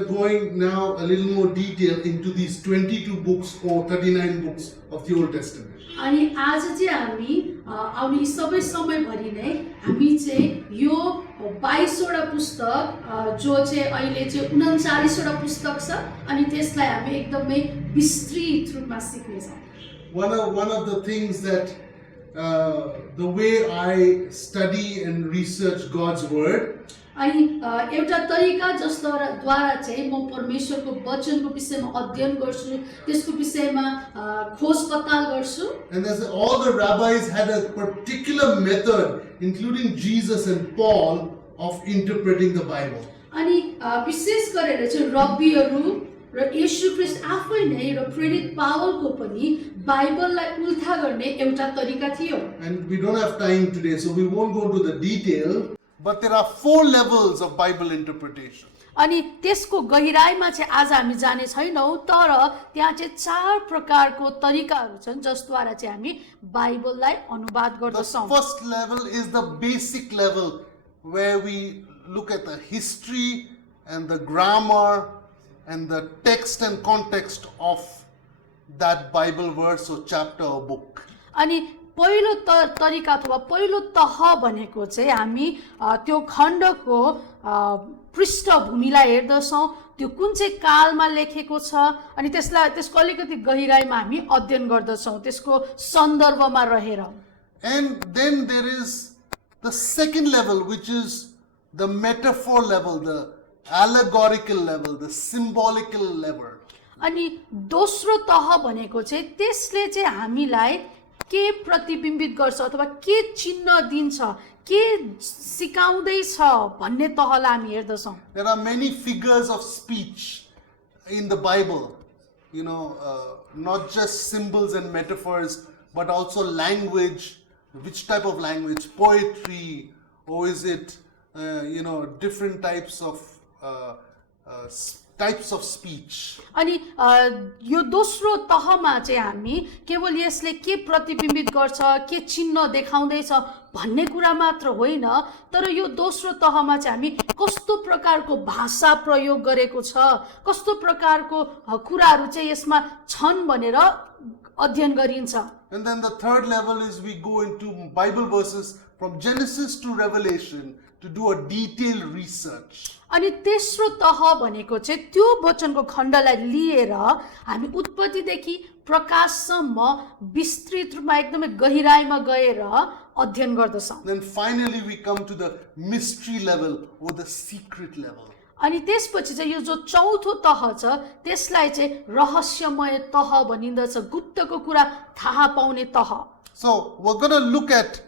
are going now a little more detail into these 22 books or 39 books of the Old Testament. अनि आज चाहिँ हामी आउने सबै समयभरि नै हामी चाहिँ यो 22 वटा पुस्तक जो चाहिँ अहिले चाहिँ 39 वटा पुस्तक छ अनि त्यसलाई हामी एकदमै विस्तृत रूपमा सिक्नेछौँ। One of the things that the way I study and research God's word, अनि एउटा तरिका जसद्वारा चाहिँ म परमेश्वरको वचनको विषयमा अध्ययन गर्छु, त्यसको विषयमा खोज पत्ताल गर्छु। and as all the rabbis had a particular method, including Jesus and Paul, of interpreting the Bible. अनि विशेष गरेर चाहिँ रब्बीहरू र येशू ख्रीष्ट आफै नै र प्रेरित पावलको पनि बाइबललाई उल्था गर्ने एउटा तरिका थियो। And we don't have time today, so we won't go into the detail. But there are 4 levels of Bible interpretation. अनि त्यसको गहिराईमा चाहिँ आज हामी जाने छैनौँ, तर त्यहाँ चाहिँ 4 प्रकारको तरिकाहरू छन् जसद्वारा चाहिँ हामी बाइबललाई अनुवाद The गर्दछौँ। first level is the basic level, where we look at the history and the grammar and the text and context of that Bible verse or chapter or book. अनि पहिलो तरिका अथवा पहिलो तह भनेको चाहिँ हामी त्यो खण्डको पृष्ठभूमिलाई हेर्दछौँ, त्यो कुन चाहिँ कालमा लेखेको छ अनि त्यसको अलिकति गहिराईमा हामी अध्ययन गर्दछौँ त्यसको सन्दर्भमा रहेर। And then there is the second level, which is the metaphor level, the allegorical level, the symbolical level. अनि दोस्रो तह भनेको चाहिँ त्यसले चाहिँ हामीलाई के प्रतिबिम्बित गर्छ अथवा के चिन्ह दिन्छ, के सिकाउँदैछ भन्ने तहलाई हामी हेर्दछौँ। There are many figures of speech in the Bible, not just symbols and metaphors, but also language. Which type of language? Poetry, or is it, different types of speech? अनि यो दोस्रो तहमा चाहिँ हामी केवल यसले के प्रतिबिम्बित गर्छ, के चिन्ह देखाउँदैछ भन्ने कुरा मात्र होइन, तर यो दोस्रो तहमा चाहिँ हामी कस्तो प्रकारको भाषा प्रयोग गरेको छ, कस्तो प्रकारको कुराहरू चाहिँ यसमा छन् भनेर अध्ययन गरिन्छ। And then the third level is we go into Bible verses from Genesis to Revelation to do a detailed research. अनि तेस्रो तह भनेको चाहिँ त्यो वचनको खण्डलाई लिएर हामी उत्पत्तिदेखि प्रकाशसम्म विस्तृत रूपमा एकदमै गहिराईमा गएर अध्ययन गर्दछौँ। Then finally we come to the mystery level or the secret level. अनि त्यसपछि चाहिँ यो जो चौथो तह छ त्यसलाई चाहिँ रहस्यमय तह भनिन्दछ, गुप्तको कुरा थाहा पाउने तह। So we're going to look at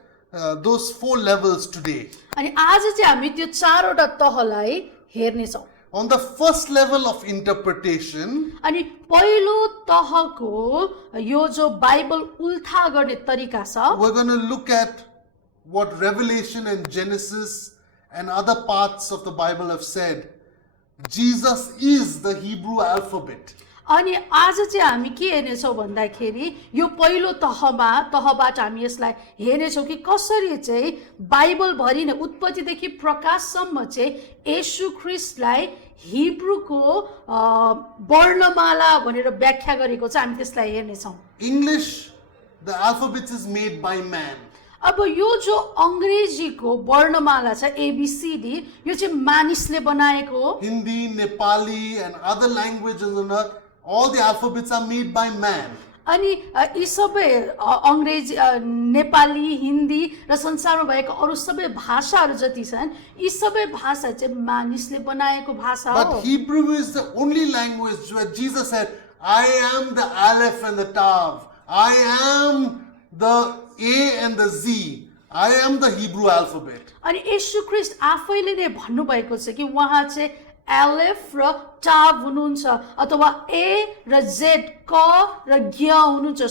those 4 levels today. अनि आज चाहिँ हामी त्यो 4 वटा तहलाई हेर्नेछौँ। On the first level of interpretation, अनि पहिलो तहको यो जो बाइबल उल्था गर्ने तरिका छ, we're going to look at what Revelation and Genesis and other parts of the Bible have said. Jesus is the Hebrew alphabet. अनि आज चाहिँ हामी के हेर्नेछौँ भन्दाखेरि यो पहिलो तहबाट हामी यसलाई हेर्नेछौँ कि कसरी चाहिँ बाइबल भरि नै उत्पत्तिदेखि प्रकाशसम्म चाहिँ येशू ख्रीष्टलाई हिब्रूको वर्णमाला भनेर व्याख्या गरेको छ, हामी त्यसलाई हेर्नेछौँ। English, the alphabet is made by man. अब यो जो अंग्रेजीको वर्णमाला छ ABCD, यो चाहिँ मानिसले बनाएको हो। Hindi, Nepali and other languages on earth, all the alphabets are made by man. अनि यी सबै अंग्रेजी, नेपाली, हिन्दी र संसारमा भएको अरू सबै भाषाहरू जति छन् यी सबै भाषा चाहिँ मानिसले बनाएको भाषा हो। But Hebrew is the only language where Jesus said, I am the Aleph and the Tav. I am the A and the Z. I am the Hebrew alphabet. अनि येशू ख्रीष्ट आफैले नै भन्नुभएको छ कि उहाँ चाहिँ एलेफ र टाव हुनुहुन्छ अथवा ए र जेड क र ज्ञ हुनुहुन्छ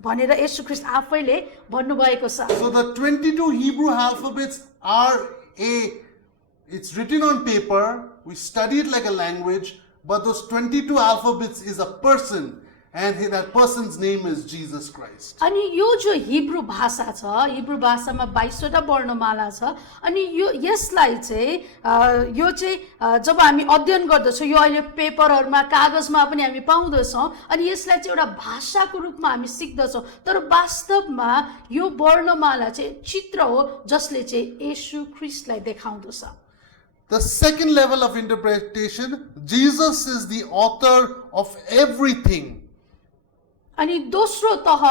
भनेर येशू ख्रीष्ट आफैले भन्नुभएको छ। So the 22 Hebrew alphabets are it's written on paper, we study it like a language, but those 22 alphabets is a person. and that person's name is Jesus Christ. अनि यो जो हिब्रू भाषा छ, हिब्रू भाषामा 22वटा वर्णमाला छ। अनि यो यसलाई चाहिँ यो चाहिँ जब हामी अध्ययन गर्दछौँ, यो अहिले पेपरहरूमा कागजमा पनि हामी पाउँदछौँ, अनि यसलाई चाहिँ एउटा भाषाको रूपमा हामी सिक्दछौँ। तर वास्तवमा यो वर्णमाला चाहिँ चित्र हो जसले चाहिँ येशू ख्रीष्टलाई देखाउँदछ। The second level of interpretation, Jesus is the author of everything. अनि दोस्रो तह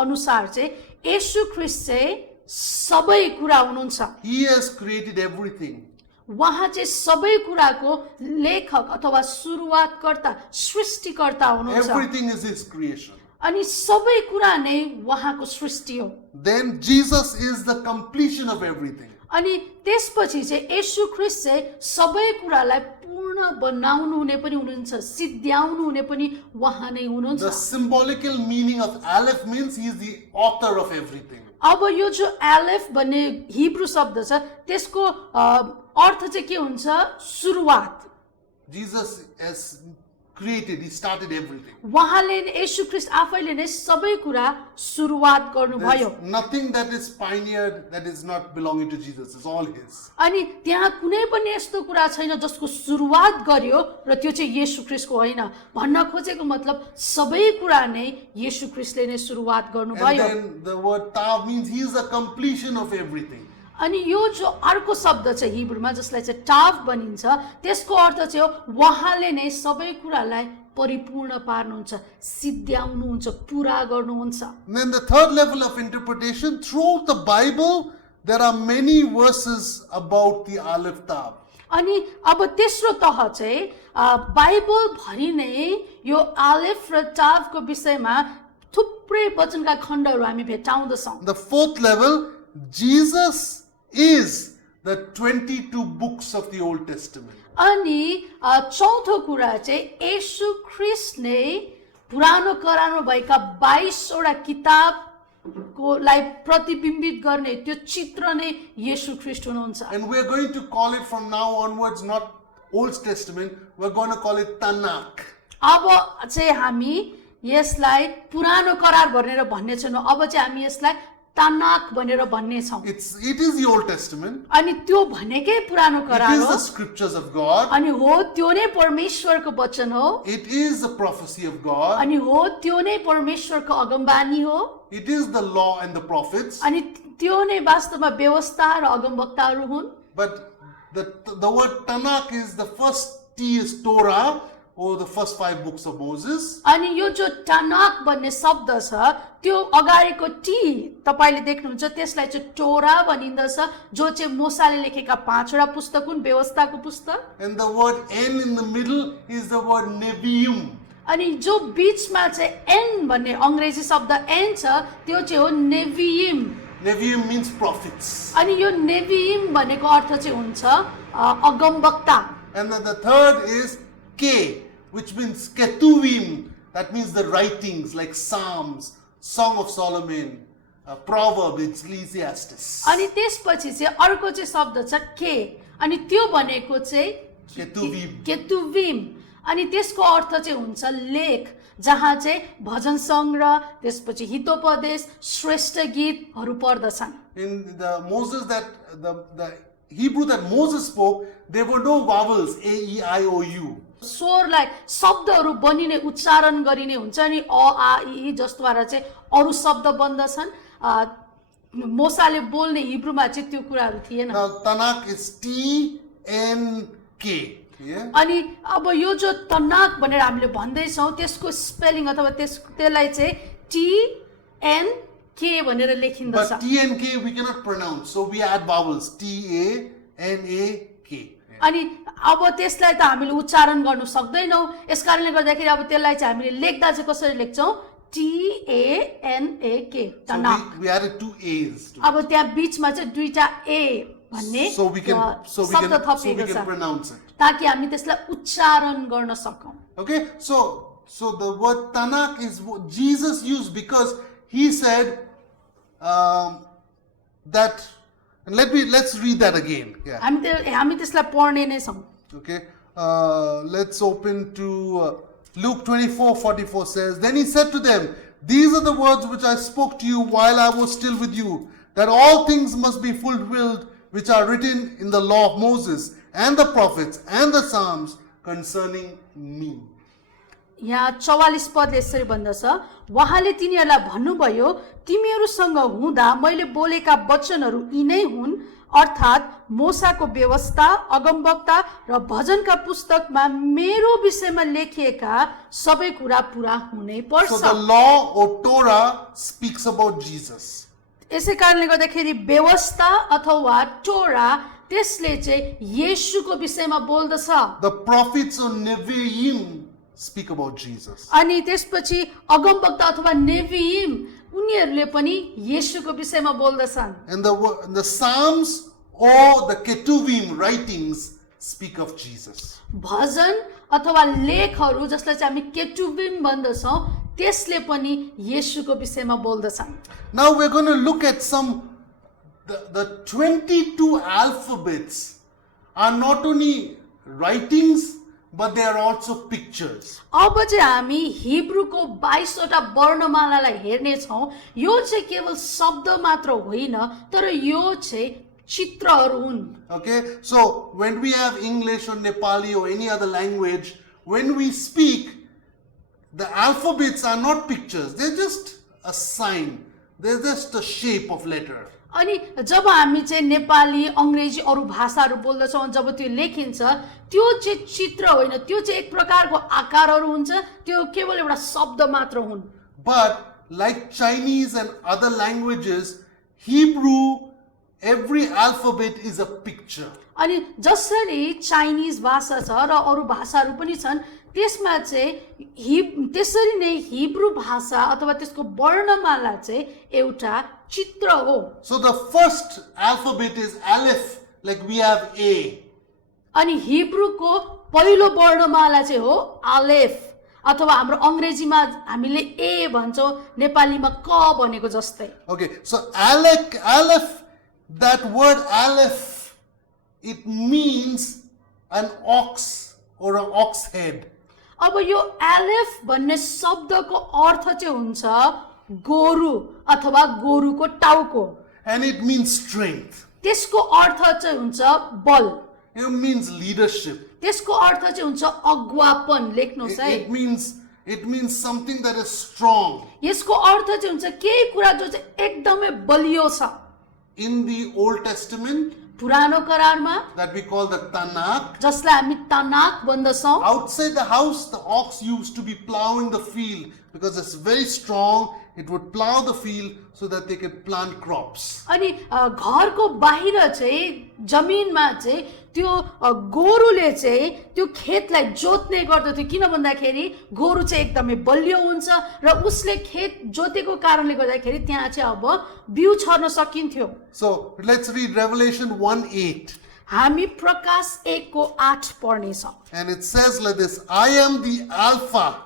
अनुसार चाहिँ येशू ख्रीष्ट चाहिँ सबै कुरा हुनुहुन्छ। He has created everything. उहाँ चाहिँ सबै कुराको लेखक अथवा सुरुवातकर्ता, सृष्टिकर्ता हुनुहुन्छ। Everything is His creation. अनि सबै कुरा नै उहाँको सृष्टि हो। Then Jesus is the completion of everything. अनि त्यसपछि चाहिँ येशू ख्रीष्ट चाहिँ सबै कुरालाई पूर्ण बनाउनु हुने पनि हुनुहुन्छ, सिद्ध्याउनु हुने पनि उहाँ नै हुनुहुन्छ। The symbolical meaning of Aleph means He is the author of everything. अब यो जो एलेफ भन्ने हिब्रू शब्द छ त्यसको अर्थ चाहिँ के हुन्छ? सुरुवात। Jesus has created, He started everything. उहाँले येशू ख्रीष्ट आफैले नै सबै कुरा सुरुवात गर्नुभयो। There's nothing that is pioneered that is not belonging to Jesus. It's all His. अनि त्यहाँ कुनै पनि यस्तो कुरा छैन जसको सुरुवात गर्यो र त्यो चाहिँ येशू ख्रीष्टको होइन। भन्न खोजेको मतलब सबै कुरा नै येशू ख्रीष्टले नै सुरुवात And गर्नुभयो। then the word Tav means He is the completion of everything. अनि यो जो अर्को शब्द छ हिब्रूमा जसलाई चाहिँ टाव भनिन्छ, त्यसको अर्थ चाहिँ हो उहाँले नै सबै कुरालाई परिपूर्ण पार्नुहुन्छ, सिद्ध्याउनुहुन्छ, पुरा गर्नुहुन्छ। And then the third level of interpretation, throughout the Bible, there are many verses about the Aleph Tav. अनि अब तेस्रो तह चाहिँ बाइबल भरि नै यो आलेफ र टावको विषयमा थुप्रै वचनका खण्डहरू हामी भेटाउँदछौँ। The fourth level, Jesus is the 22 books of the Old Testament. अनि चौथो कुरा चाहिँ येशू ख्रीष्ट नै पुरानो करारमा भएका 22वटा किताबकोलाई प्रतिबिम्बित गर्ने त्यो चित्र नै येशू ख्रीष्ट हुनुहुन्छ। And we're going to call it from now onwards not Old Testament, we're going to call it Tanakh. अब चाहिँ हामी यसलाई पुरानो करार भनेर भन्ने छैनौँ, अब चाहिँ हामी यसलाई तानाक भनेर भन्ने छौँ। It is the Old Testament. अनि त्यो भनेकै पुरानो It करार is हो। the scriptures of God. अनि हो त्यो नै परमेश्वरको वचन हो। It is the prophecy of God. अनि हो त्यो नै परमेश्वरको अगमबानी हो। It is the law and the prophets. अनि त्यो नै वास्तवमा व्यवस्था र अगमवक्ताहरू हुन्। But the word Tanakh is the first T is Torah, or the first 5 books of Moses. अनि यो जो टानाक भन्ने शब्द छ त्यो अगाडिको टी तपाईले देख्नुहुन्छ त्यसलाई चाहिँ टोरा भनिन्दछ, जो चाहिँ मोसाले लेखेका 5वटा पुस्तक हुन्, व्यवस्थाको पुस्तक। And the word N in the middle is the word Nevi'im. अनि जो बीचमा चाहिँ एन भन्ने अंग्रेजी शब्द एन छ त्यो चाहिँ हो नेभियम। Nevi'im means prophets. अनि यो नेभियम भनेको अर्थ चाहिँ हुन्छ अगमवक्ता। And then the third is K, which means Ketuvim. That means the writings like Psalms, Song of Solomon, Proverbs, Ecclesiastes. अनि त्यसपछि चाहिँ अर्को चाहिँ शब्द छ के, अनि त्यो भनेको चाहिँ Ketuvim. केतुविम। अनि त्यसको अर्थ चाहिँ हुन्छ लेख, जहाँ चाहिँ भजन सङ्ग्रह, त्यसपछि हितोपदेश, श्रेष्ठ गीतहरू पर्दछन्। In the Moses that the Hebrew that Moses spoke, there were no vowels A, E, I, O, U. स्वरलाई शब्दहरू बनिने उच्चारण गरिने हुन्छ अनि अ आ इ जस्तोद्वारा चाहिँ अरू शब्द बन्दछन्। मोसाले बोल्ने हिब्रूमा चाहिँ त्यो कुराहरू थिएन। Now Tanakh is T N K. Yeah? अनि अब यो जो तनाक भनेर हामीले भन्दैछौँ त्यसको स्पेलिङ अथवा त्यसलाई चाहिँ TNK भनेर लेखिन्दछ। But T and K we cannot pronounce, so we add vowels T A N A K. अनि अब त्यसलाई त हामीले उच्चारण गर्न सक्दैनौँ, यसकारणले गर्दाखेरि अब त्यसलाई चाहिँ हामीले लेख्दा चाहिँ कसरी लेख्छौँ? TANAK, तनाक। So we added 2 A's. अब त्यहाँ बीचमा चाहिँ दुईटा ए भन्ने So we can शब्द थपिएको छ pronounce it. ताकि हामी त्यसलाई उच्चारण गर्न सकौँ। Okay, so the word Tanakh is what Jesus used because he said that. And let's read that again. Yeah. हामी त्यसलाई पढ्ने नै छौँ। Okay. Let's open to Luke 24:44 says, Then he said to them, These are the words which I spoke to you while I was still with you, that all things must be fulfilled which are written in the law of Moses and the prophets and the Psalms concerning me. यहाँ 44 पदले यसरी भन्दछ, उहाँले तिनीहरूलाई भन्नुभयो, तिमीहरूसँग हुँदा मैले बोलेका वचनहरू यिनै हुन्, अर्थात् मोसाको व्यवस्था, अगमवक्ता र भजनका पुस्तकमा मेरो विषयमा लेखिएका सबै कुरा पूरा हुनै पर्छ। So the law or Torah speaks about Jesus. यसै कारणले गर्दाखेरि व्यवस्था अथवा टोरा त्यसले चाहिँ येशूको विषयमा बोल्दछ। The prophets or Nevi'im speak about Jesus. अनि त्यसपछि अगमवक्ता अथवा नेभियिम उनीहरूले पनि येशूको विषयमा बोल्दछन्। And the Psalms or the Ketuvim writings speak of Jesus. भजन अथवा लेखहरू जसलाई चाहिँ हामी केटुबिम भन्दछौँ त्यसले पनि येशूको विषयमा बोल्दछन्। Now we're going to look at the 22 alphabets are not only writings but they are also pictures. अब चाहिँ हामी हिब्रूको 22 वटा वर्णमालालाई हेर्ने छौँ। यो चाहिँ केवल शब्द मात्र होइन तर यो चाहिँ चित्रहरू हुन्। Okay, so when we have English or Nepali or any other language, when we speak, the alphabets are not pictures, they're just a sign, they're just a shape of letter. अनि जब हामी चाहिँ नेपाली अंग्रेजी अरू भाषाहरू बोल्दछौँ जब त्यो लेखिन्छ त्यो चाहिँ चित्र होइन, त्यो चाहिँ एक प्रकारको आकारहरू हुन्छ, त्यो केवल एउटा शब्द मात्र हुन्। But like Chinese and other languages, Hebrew, every alphabet is a picture. अनि जसरी चाइनिज भाषा छ र अरू भाषाहरू पनि छन् त्यसमा चाहिँ त्यसरी नै हिब्रू भाषा अथवा त्यसको वर्णमाला चाहिँ एउटा चित्र हो। So the first alphabet is Aleph, like we have A. अनि हिब्रूको पहिलो वर्णमाला चाहिँ हो आलेफ अथवा हाम्रो अंग्रेजीमा हामीले ए भन्छौँ, नेपालीमा क भनेको जस्तै। Okay, so Aleph, that word Aleph, it means an ox or an ox head. अब यो एलेफ भन्ने शब्दको अर्थ चाहिँ हुन्छ गोरु अथवा गोरुको टाउको। And it means strength. त्यसको अर्थ चाहिँ हुन्छ बल। It means leadership. त्यसको अर्थ चाहिँ हुन्छ अगुवापन। लेख्नुहोस् है, it means something that is strong. यसको अर्थ चाहिँ हुन्छ केही कुरा जो चाहिँ एकदमै बलियो छ। In the Old Testament, पुरानो करारमा that we call the Tanakh, जसलाई हामी तनाक भन्दछौँ, outside the house, the ox used to be plowing the field because it's very strong. It would plow the field so that they could plant crops. अनि घरको बाहिर चाहिँ जमिनमा चाहिँ त्यो गोरुले चाहिँ त्यो खेतलाई जोत्ने गर्दथ्यो। किन भन्दाखेरि गोरु चाहिँ एकदमै बलियो हुन्छ र उसले खेत जोतेको कारणले गर्दाखेरि त्यहाँ चाहिँ अब बिउ छर्न सकिन्थ्यो। So let's read Revelation 1:8. हामी प्रकाश 1 को 8 पढ्ने छौँ। And it says like this, I am the Alpha,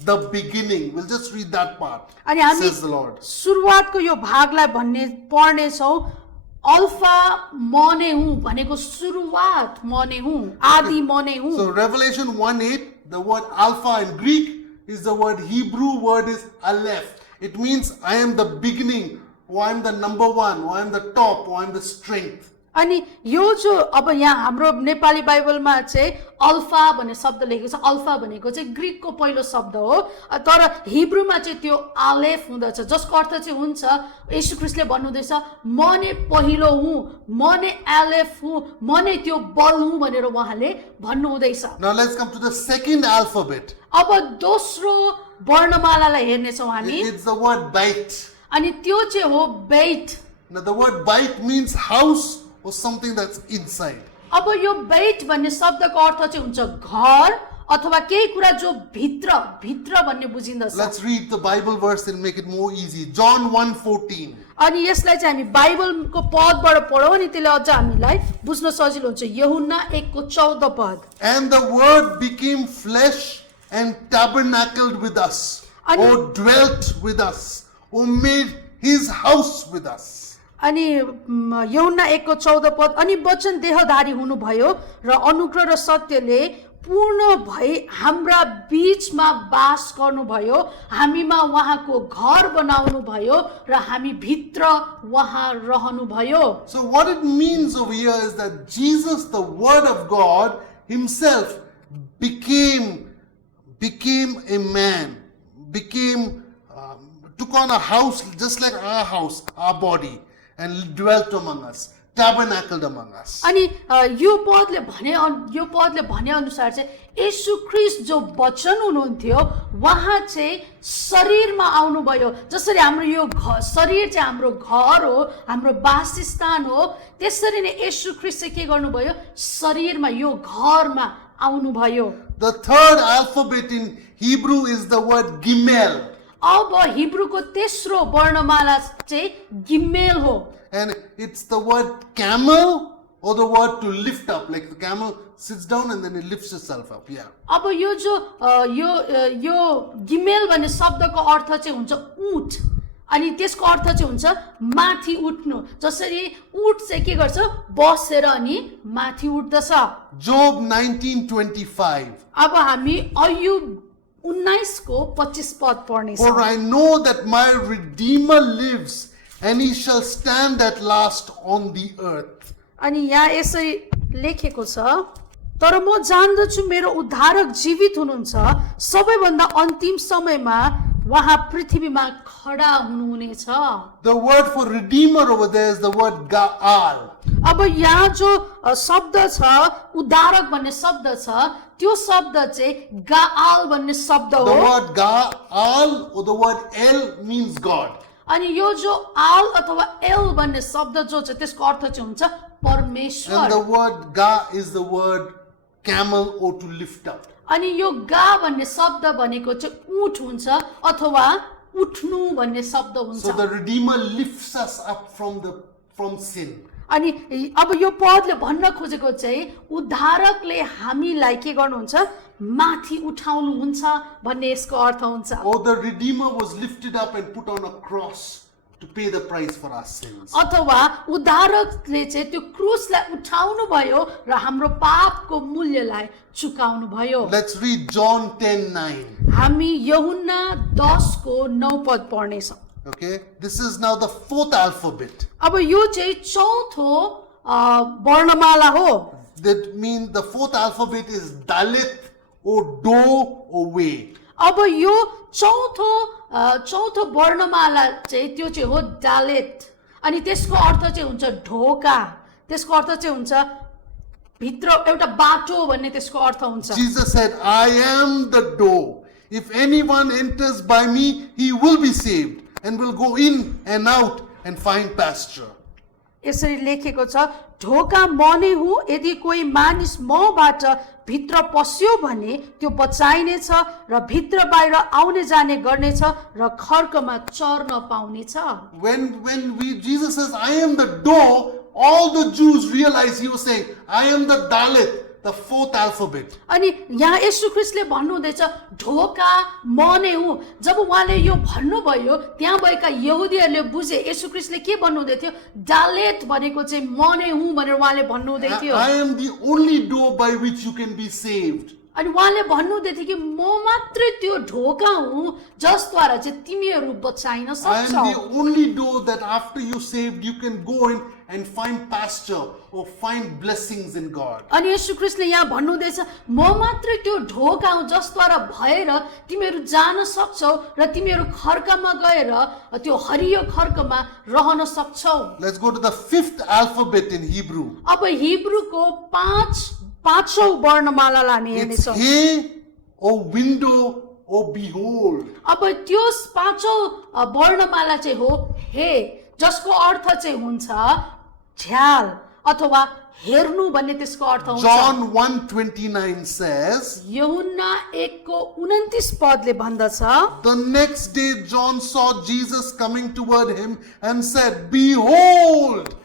the beginning. We'll just read that part. अनि हामी Says the Lord. सुरुवातको यो भागलाई भन्ने पढ्ने छौँ। अल्फा म नै हुँ भनेको सुरुवात म नै हुँ, आदि म नै हुँ। So Revelation 1:8, the word Alpha in Greek is the word Hebrew word is Aleph. It means I am the beginning, or I am the number one, or I am the top, or I am the strength. अनि यो जो अब यहाँ हाम्रो नेपाली बाइबलमा चाहिँ alpha भन्ने शब्द लेखेको छ। अल्फा भनेको चाहिँ ग्रीकको पहिलो शब्द हो, तर हिब्रूमा चाहिँ त्यो आलेफ हुँदछ जसको अर्थ चाहिँ हुन्छ येशू ख्रीष्टले भन्नुहुँदैछ म नै पहिलो हुँ, म नै आलेफ हुँ, म नै त्यो बल हुँ भनेर उहाँले भन्नुहुँदैछ। Now let's come to the second alphabet. अब दोस्रो वर्णमालालाई हेर्नेछौँ हामी। It's the word Bait. अनि त्यो चाहिँ हो बेट। Now the word Bait means house or something that's inside. अब यो बेट भन्ने शब्दको अर्थ चाहिँ हुन्छ घर अथवा केही कुरा जो भित्र भित्र भन्ने बुझिन्दछ। Let's read the Bible verse and make it more easy. John 1:14. अनि यसलाई चाहिँ हामी बाइबलको पदबाट पढौँ अनि त्यसले अझ हामीलाई बुझ्न सजिलो हुन्छ। यूहन्ना 1 को 14 पद। And the word became flesh and tabernacled with us, or dwelt with us, or made his house with us. अनि यूहन्ना 1 को 14 पद, अनि वचन देहधारी हुनुभयो र अनुग्रह र सत्यले पूर्ण भई हाम्रा बीचमा बास गर्नुभयो, हामीमा उहाँको घर बनाउनु भयो र हामी भित्र उहाँ रहनुभयो। So what it means over here is that Jesus, the Word of God himself, became a man, took on a house just like our house, our body, and dwelt among us, tabernacled among us. अनि यो पदले भने अनुसार चाहिँ येशू ख्रीष्ट जो वचन हुनुहुन्थ्यो उहाँ चाहिँ शरीरमा आउनुभयो। जसरी हाम्रो यो शरीर चाहिँ हाम्रो घर हो, हाम्रो वासस्थान हो, त्यसरी नै येशू ख्रीष्ट चाहिँ के गर्नुभयो, शरीरमा यो घरमा आउनुभयो। The third alphabet in Hebrew is the word Gimel. अब हिब्रूको तेस्रो वर्णमाला चाहिँ गिमेल हो। And it's the word camel or the word to lift up. Like the camel sits down and then it lifts itself up. Yeah. अब यो जो यो गिमेल भन्ने शब्दको अर्थ चाहिँ हुन्छ ऊँट, अनि त्यसको अर्थ चाहिँ हुन्छ माथि उठ्नु। जसरी ऊँट चाहिँ के गर्छ, बसेर अनि माथि उठ्दछ। Job 19:25. अब हामी अय्युब 19 को 25 पद पढ्ने छौँ। For I know that my Redeemer lives, and he shall stand at last on the earth. अनि यहाँ यसरी लेखेको छ, तर म जान्दछु मेरो उद्धारक जीवित हुनुहुन्छ, सबैभन्दा अन्तिम समयमा उहाँ पृथ्वीमा खडा हुनुहुनेछ। The word for Redeemer over there is the word Gaal. अब यहाँ जो शब्द छ, उद्धारक भन्ने शब्द छ, त्यो शब्द चाहिँ गाआल भन्ने शब्द The हो। word Gaal or the word El means God. अनि यो जो आल अथवा एल भन्ने शब्द जो छ त्यसको अर्थ चाहिँ हुन्छ परमेश्वर। And the word Ga is the word camel or to lift up. अनि यो गा भन्ने शब्द भनेको चाहिँ ऊँट हुन्छ अथवा उठ्नु भन्ने शब्द हुन्छ। So the Redeemer lifts us up from sin. अनि अब यो पदले भन्न खोजेको चाहिँ उद्धारकले हामीलाई के गर्नुहुन्छ, माथि उठाउनुहुन्छ भन्ने यसको अर्थ हुन्छ। Or the Redeemer was lifted up and put on a cross to pay the price for our sins. अथवा उद्धारकले चाहिँ त्यो क्रुसलाई उठाउनु भयो र हाम्रो पापको मूल्यलाई चुकाउनु भयो। Let's read John 10:9. हामी यूहन्ना 10 को 9 पद पढ्ने छौँ। Okay, this is now the fourth alphabet. अब यो चाहिँ चौथो वर्णमाला हो। That means the fourth alphabet is Dalit or Do or Way. अब यो चौथो वर्णमाला चाहिँ त्यो चाहिँ हो डालेट, अनि त्यसको अर्थ चाहिँ हुन्छ ढोका, त्यसको अर्थ चाहिँ हुन्छ भित्र एउटा बाटो भन्ने त्यसको अर्थ हुन्छ। Jesus said, I am the door. If anyone enters by me, he will be saved and will go in and out and find pasture. यसरी लेखेको छ, ढोका म नै हुँ, यदि कोही मानिस मबाट भित्र पस्यो भने त्यो बचाइनेछ र भित्र बाहिर आउने जाने गर्नेछ र खर्कमा चर्न पाउनेछ। When Jesus says, I am the door, all the Jews realized he was saying, I am the Dalit, the fourth alphabet. अनि यहाँ येशू ख्रीष्टले भन्नुहुँदैछ ढोका म नै हुँ। जब उहाँले यो भन्नुभयो त्यहाँ भएका यहुदीहरूले बुझे येशू ख्रीष्टले के भन्नुहुँदै थियो, डालेट भनेको चाहिँ म नै हुँ भनेर उहाँले भन्नुहुँदै थियो। I am the only door by which you can be saved. अनि उहाँले भन्नुहुँदै थियो कि म मात्रै त्यो ढोका हुँ जसद्वारा चाहिँ तिमीहरू बचाइन I सक्छौ। am the only door that after you saved, you can go in and find pasture or find blessings in God. अनि येशू ख्रीष्टले यहाँ भन्नुहुँदैछ म मात्रै त्यो ढोका हुँ जसद्वारा भएर तिमीहरू जान सक्छौ र तिमीहरू खर्कमा गएर त्यो हरियो खर्कमा रहन सक्छौ। Let's go to the fifth alphabet in Hebrew. अब हिब्रूको पाँचौं वर्णमालालाई It's हेर्नेछौँ। Hey or window or behold. अब त्यो पाँचौं वर्णमाला चाहिँ हो हे, जसको अर्थ चाहिँ हुन्छ झ्याल अथवा हेर्नु भन्ने त्यसको अर्थ हुन्छ। John 1:29 says, यूहन्ना 1 को 29 पदले भन्दछ, the next day John saw Jesus coming toward him and said, Behold,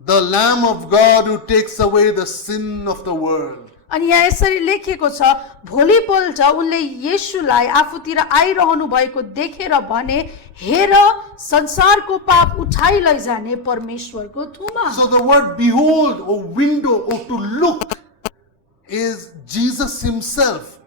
the Lamb of God who takes away the sin of the world. अनि यहाँ यसरी लेखेको छ, भोलिपल्ट उनले येशूलाई आफूतिर आइरहनु भएको देखेर भने, हेर संसारको पाप उठाइ लैजाने परमेश्वरको थुमा। So the word behold or window or to look is Jesus himself.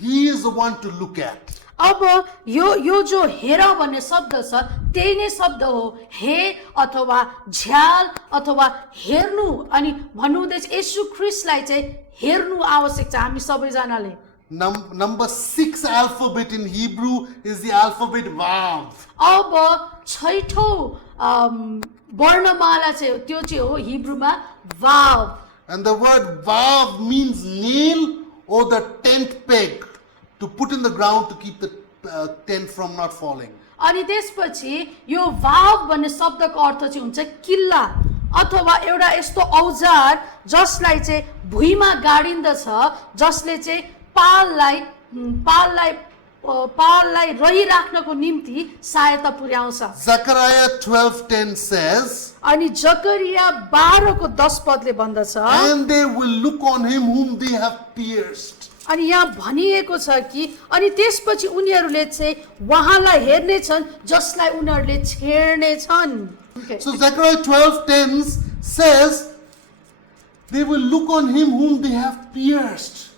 He is the one to look at. अब यो जो हेर भन्ने शब्द छ त्यही नै शब्द हो, हे अथवा झ्याल अथवा हेर्नु। अनि भन्नुहुँदैछ येशू ख्रीष्टलाई चाहिँ हेर्नु आवश्यक छ हामी सबैजनाले। Number 6 alphabet in Hebrew is the alphabet Vav. अब छैठौं वर्णमाला चाहिँ त्यो चाहिँ हो हिब्रूमा वाव। And the word Vav means nail or the tent peg to put in the ground to keep the tent from not falling. अनि त्यसपछि यो वाव भन्ने शब्दको अर्थ चाहिँ हुन्छ किल्ला अथवा एउटा यस्तो औजार जसलाई चाहिँ भुइँमा गाडिन्दछ, जसले चाहिँ पाललाई रहिराख्नको निम्ति सहायता पुर्याउँछ। Zechariah 12:10 says, अनि जकरिया 12:10 पदले भन्दछ, and they will look on him whom they have pierced. अनि यहाँ भनिएको छ कि अनि त्यसपछि उनीहरूले चाहिँ उहाँलाई हेर्ने छन् जसलाई उनीहरूले छेड्ने छन्। So Zechariah 12:10 says, they will look on him whom they have pierced.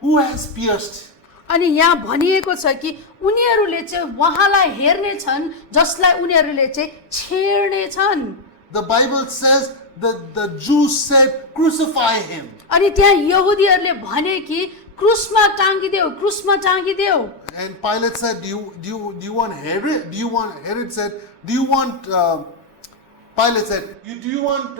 Who has pierced? अनि यहाँ भनिएको छ कि उनीहरूले चाहिँ उहाँलाई हेर्ने छन् जसलाई उनीहरूले चाहिँ छेड्ने छन्। The Bible says that the Jews said, crucify him. अनि त्यहाँ यहुदीहरूले भने कि क्रुसमा टाँगिदेऊ, क्रुसमा टाँगिदेऊ। And Pilate said, do you want Herod? Herod said, Pilate said, do you want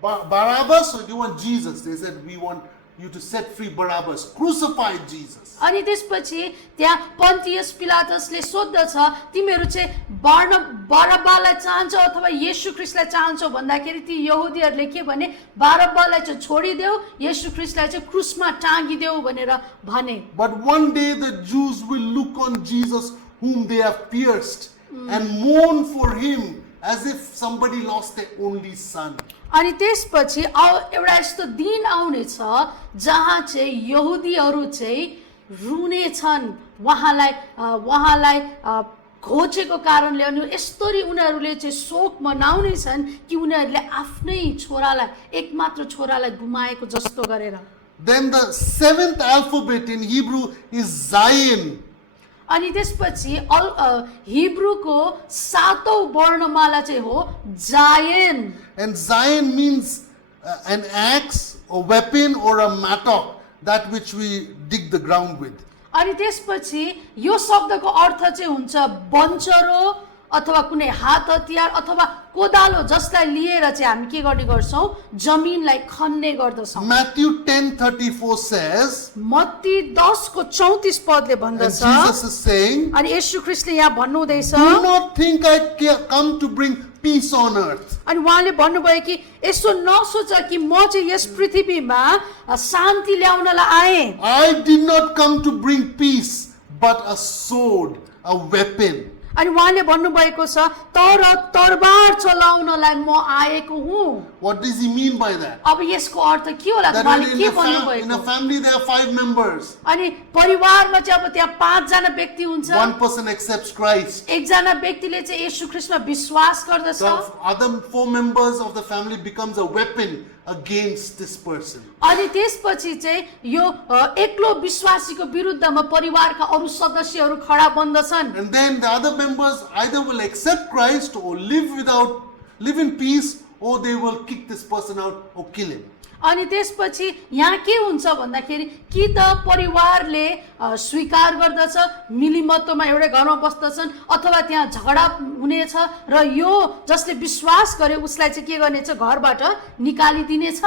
Barabbas or do you want Jesus? They said, we want you to set free Barabbas. Crucify Jesus. अनि त्यसपछि त्यहाँ Pontius पिलातसले सोध्दछ, तिमीहरू चाहिँ बरब्बालाई चाहन्छौ अथवा येशू ख्रीष्टलाई चाहन्छौ भन्दाखेरि ती यहुदीहरूले के भने बरब्बालाई चाहिँ छोडिदेऊ, येशू ख्रीष्टलाई चाहिँ क्रुसमा टाँगिदेऊ भनेर भने। But one day the Jews will look on Jesus whom they have pierced and mourn for him as if somebody lost their only son. अनि त्यसपछि एउटा यस्तो दिन आउने छ जहाँ चाहिँ यहुदीहरू चाहिँ रुने छन् उहाँलाई घोचेको कारणले। अनि यस्तरी उनीहरूले चाहिँ शोक मनाउने छन् कि उनीहरूले आफ्नै छोरालाई, एकमात्र छोरालाई गुमाएको जस्तो गरेर। Then the 7th alphabet in Hebrew is Zion. अनि त्यसपछि हिब्रूको 7औं वर्णमाला चाहिँ हो जायन। And Zion means an axe, a weapon or a mattock, that which we dig the ground with. अनि त्यसपछि यो शब्दको अर्थ चाहिँ हुन्छ बन्चरो अथवा कुनै हात हतियार अथवा कोदालो जसलाई लिएर चाहिँ हामी के गर्ने गर्छौं, जमिनलाई खन्ने गर्दछौं। Matthew 10:34 says, मत्ती 10:34 पदले and भन्दछ, Jesus is saying, अनि येशू ख्रीष्टले यहाँ भन्नुहुँदैछ, do not think I come to bring peace on earth. अनि उहाँले भन्नुभयो कि यसो नसोच कि म चाहिँ यस पृथ्वीमा शान्ति ल्याउनलाई आएँ। I did not come to bring peace, but a sword, a weapon. अनि उहाँले भन्नुभएको छ तर तरबार चलाउनलाई म आएको हुँ। What does he mean by that? अब यसको अर्थ के होला, That उहाँले के in a भन्नुभएको? family there are 5 members. अनि परिवारमा चाहिँ अब त्यहाँ 5 जना व्यक्ति हुन्छ। One person accepts Christ. एकजना व्यक्तिले चाहिँ येशू ख्रीष्टमा विश्वास गर्दछ। The other 4 members of the family becomes a weapon against this person. अनि त्यसपछि चाहिँ यो एक्लो विश्वासीको विरुद्धमा परिवारका अरू सदस्यहरू खडा बन्दछन्। And then the other members either will accept Christ or live in peace, or they will kick this person out or kill him. अनि त्यसपछि यहाँ के हुन्छ भन्दाखेरि कि त परिवारले स्वीकार गर्दछ, मिलिमत्तमा एउटै घरमा बस्दछन्, अथवा त्यहाँ झगडा हुनेछ र यो जसले विश्वास गरे उसलाई चाहिँ के गर्नेछ, घरबाट निकालिदिनेछ।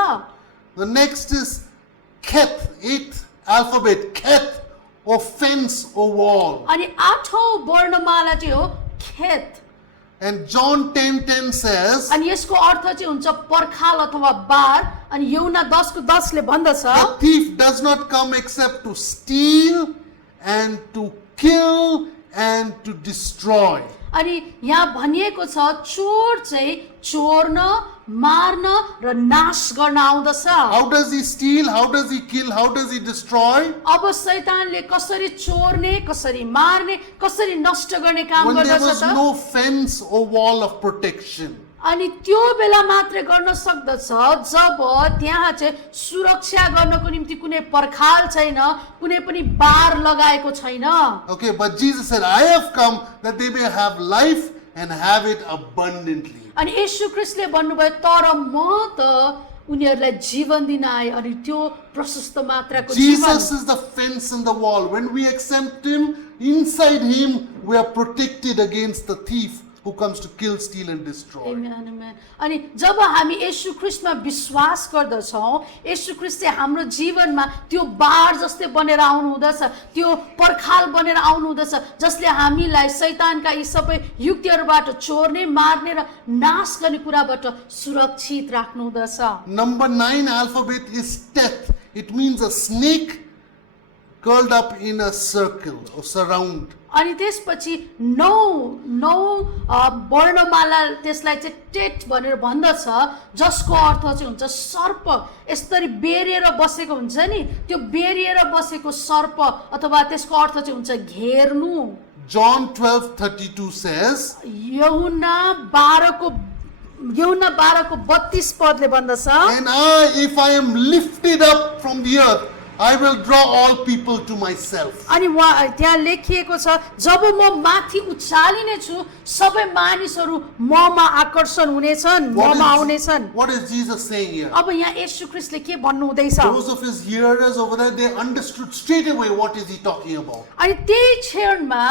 The next is Keth, 8th alphabet, Keth, or fence or wall. अनि 8औं वर्णमाला चाहिँ हो खेत। And John 10:10 says, अनि यसको अर्थ चाहिँ हुन्छ पर्खाल अथवा बार। अनि यूहन्ना 10:10 ले भन्दछ, the thief does not come except to steal and to kill and to destroy. अनि यहाँ भनिएको छ चोर चाहिँ चोर्न, मार्न र नाश गर्न आउँदछ। How does he steal? How does he kill? How does he destroy? अब शैतानले कसरी चोर्ने, कसरी मार्ने, कसरी नष्ट गर्ने काम When there गर्दछ was त? no fence or wall of protection. अनि त्यो बेला मात्रै गर्न सक्दछ जब त्यहाँ चाहिँ सुरक्षा गर्नको निम्ति कुनै पर्खाल छैन, कुनै पनि बार लगाएको छैन। Okay, but Jesus said, I have come that they may have life and have it abundantly. अनि येशू ख्रीष्टले भन्नुभयो तर म त उनीहरूलाई जीवन दिन आए अनि त्यो प्रशस्त मात्राको जीवन। Jesus is the fence and the wall. When we accept Him, inside Him we are protected against the thief who comes to kill, steal and destroy. Amen, amen. अनि जब हामी येशू ख्रीष्टमा विश्वास गर्दछौँ, येशू ख्रीष्ट चाहिँ हाम्रो जीवनमा त्यो बार जस्तै बनेर आउनु हुँदछ, त्यो पर्खाल बनेर आउनु हुँदछ जसले हामीलाई शैतानका यी सबै युक्तिहरूबाट चोर्ने, मार्ने र नाश गर्ने कुराबाट सुरक्षित राख्नु हुँदछ। Number 9 alphabet is Teth. It means a snake curled up in a circle or surround. अनि त्यसपछि नौ वर्णमाला त्यसलाई चाहिँ टेट भनेर भन्दछ जसको अर्थ चाहिँ हुन्छ सर्प। यसरी बेरिएर बसेको हुन्छ नि, त्यो बेरिएर बसेको सर्प अथवा त्यसको अर्थ चाहिँ हुन्छ घेर्नु। John 12:32 says, यूहन्ना 12 को 32 पदले भन्दछ, and if I am lifted up from the earth, I will draw all people to myself. अनि त्यहाँ लेखिएको छ जब म माथि उचालिने छु सबै मानिसहरू ममा आकर्षण हुनेछन्, ममा आउनेछन्। What is Jesus saying here? अब यहाँ येशू ख्रीष्टले के भन्नु हुँदैछ? Those of his hearers over there, they understood straight away what is he talking about. अनि त्यही क्षणमा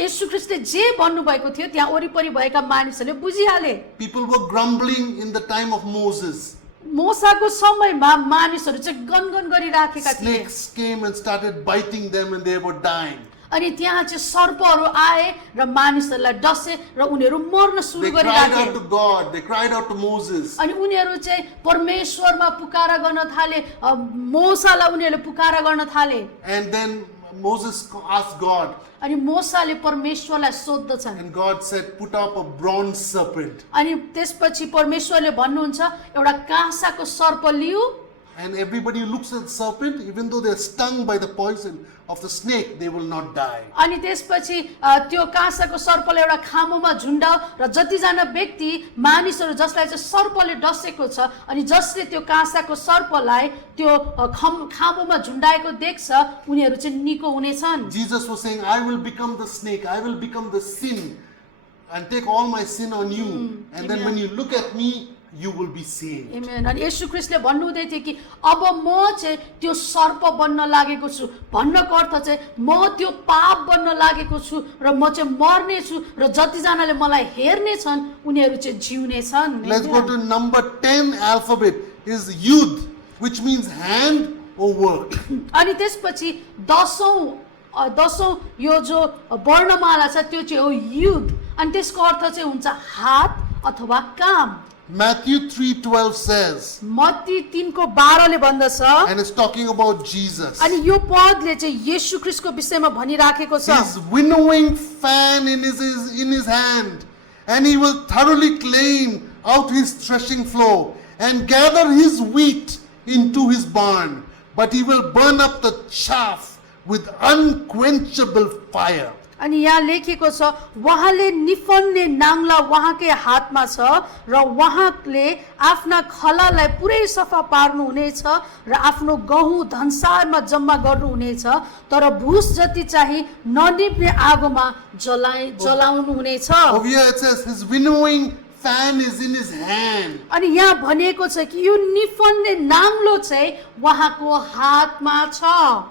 येशू ख्रीष्टले जे भन्नुभएको थियो त्यहाँ वरिपरि भएका मानिसहरूले बुझिहाले। People were grumbling in the time of Moses. मोसाको समयमा मानिसहरू चाहिँ गनगन गरिराखेका थिए। Snakes came and started biting them and they were dying. अनि त्यहाँ चाहिँ सर्पहरू आए र मानिसहरूलाई डसे र उनीहरू मर्न सुरु They cried गरिराखे। out to God. They cried out to Moses. अनि उनीहरू चाहिँ परमेश्वरमा पुकारा गर्न थाले, मोसालाई उनीहरूले पुकारा गर्न थाले। And then Moses asked God, अनि मोसाले परमेश्वरलाई सोध्दछन् and God said, put up a bronze serpent. अनि त्यसपछि परमेश्वरले भन्नुहुन्छ एउटा काँसाको सर्प लिऊ। And everybody who looks at the serpent, even though they are stung by the poison of the snake, they will not die. अनि त्यसपछि त्यो काँसाको सर्पले एउटा खामोमा झुन्डाऊ र जतिजना व्यक्ति मानिसहरू जसलाई चाहिँ सर्पले डसेको छ अनि जसले त्यो काँसाको सर्पलाई त्यो खामोमा झुन्डाएको देख्छ उनीहरू चाहिँ निको हुनेछन्। Jesus was saying, I will become the snake, I will become the sin and take all my sin on you. And then when you look at me, you will be saved. आमेन। अनि येशू ख्रीष्टले भन्नुहुँदै थियो कि अब म चाहिँ त्यो सर्प बन्न लागेको छु, भन्नको अर्थ चाहिँ म त्यो पाप बन्न लागेको छु र म चाहिँ मर्ने छु र जतिजनाले मलाई हेर्ने छन् उनीहरू चाहिँ जिउने छन्। Let's go to number 10 alphabet is Yud, which means hand or work. अनि त्यसपछि दशौं यो जो वर्णमाला छ त्यो चाहिँ हो युद्ध अनि त्यसको अर्थ चाहिँ हुन्छ हात अथवा काम। Matthew 3:12 says, मत्ती 3:12 ले भन्दछ, and it's talking about Jesus. अनि यो पदले चाहिँ येशू ख्रीष्टको विषयमा भनिराखेको छ। His winnowing fan in his hand, and he will thoroughly clean out his threshing floor and gather his wheat into his barn, but he will burn up the chaff with unquenchable fire. अनि यहाँ लेखेको छ उहाँले निफन्ने नाङ्ला उहाँकै हातमा छ र उहाँले आफ्ना खलालाई पुरै सफा पार्नु हुनेछ र आफ्नो गहुँ धनसारमा जम्मा गर्नु हुनेछ तर भुस जति चाहिँ ननिप्ने आगोमा जलाउनु हुनेछ। Over here it says his winnowing fan is in his hand. अनि यहाँ भनिएको छ कि यो निफन्ने नाङ्लो चाहिँ उहाँको हातमा छ।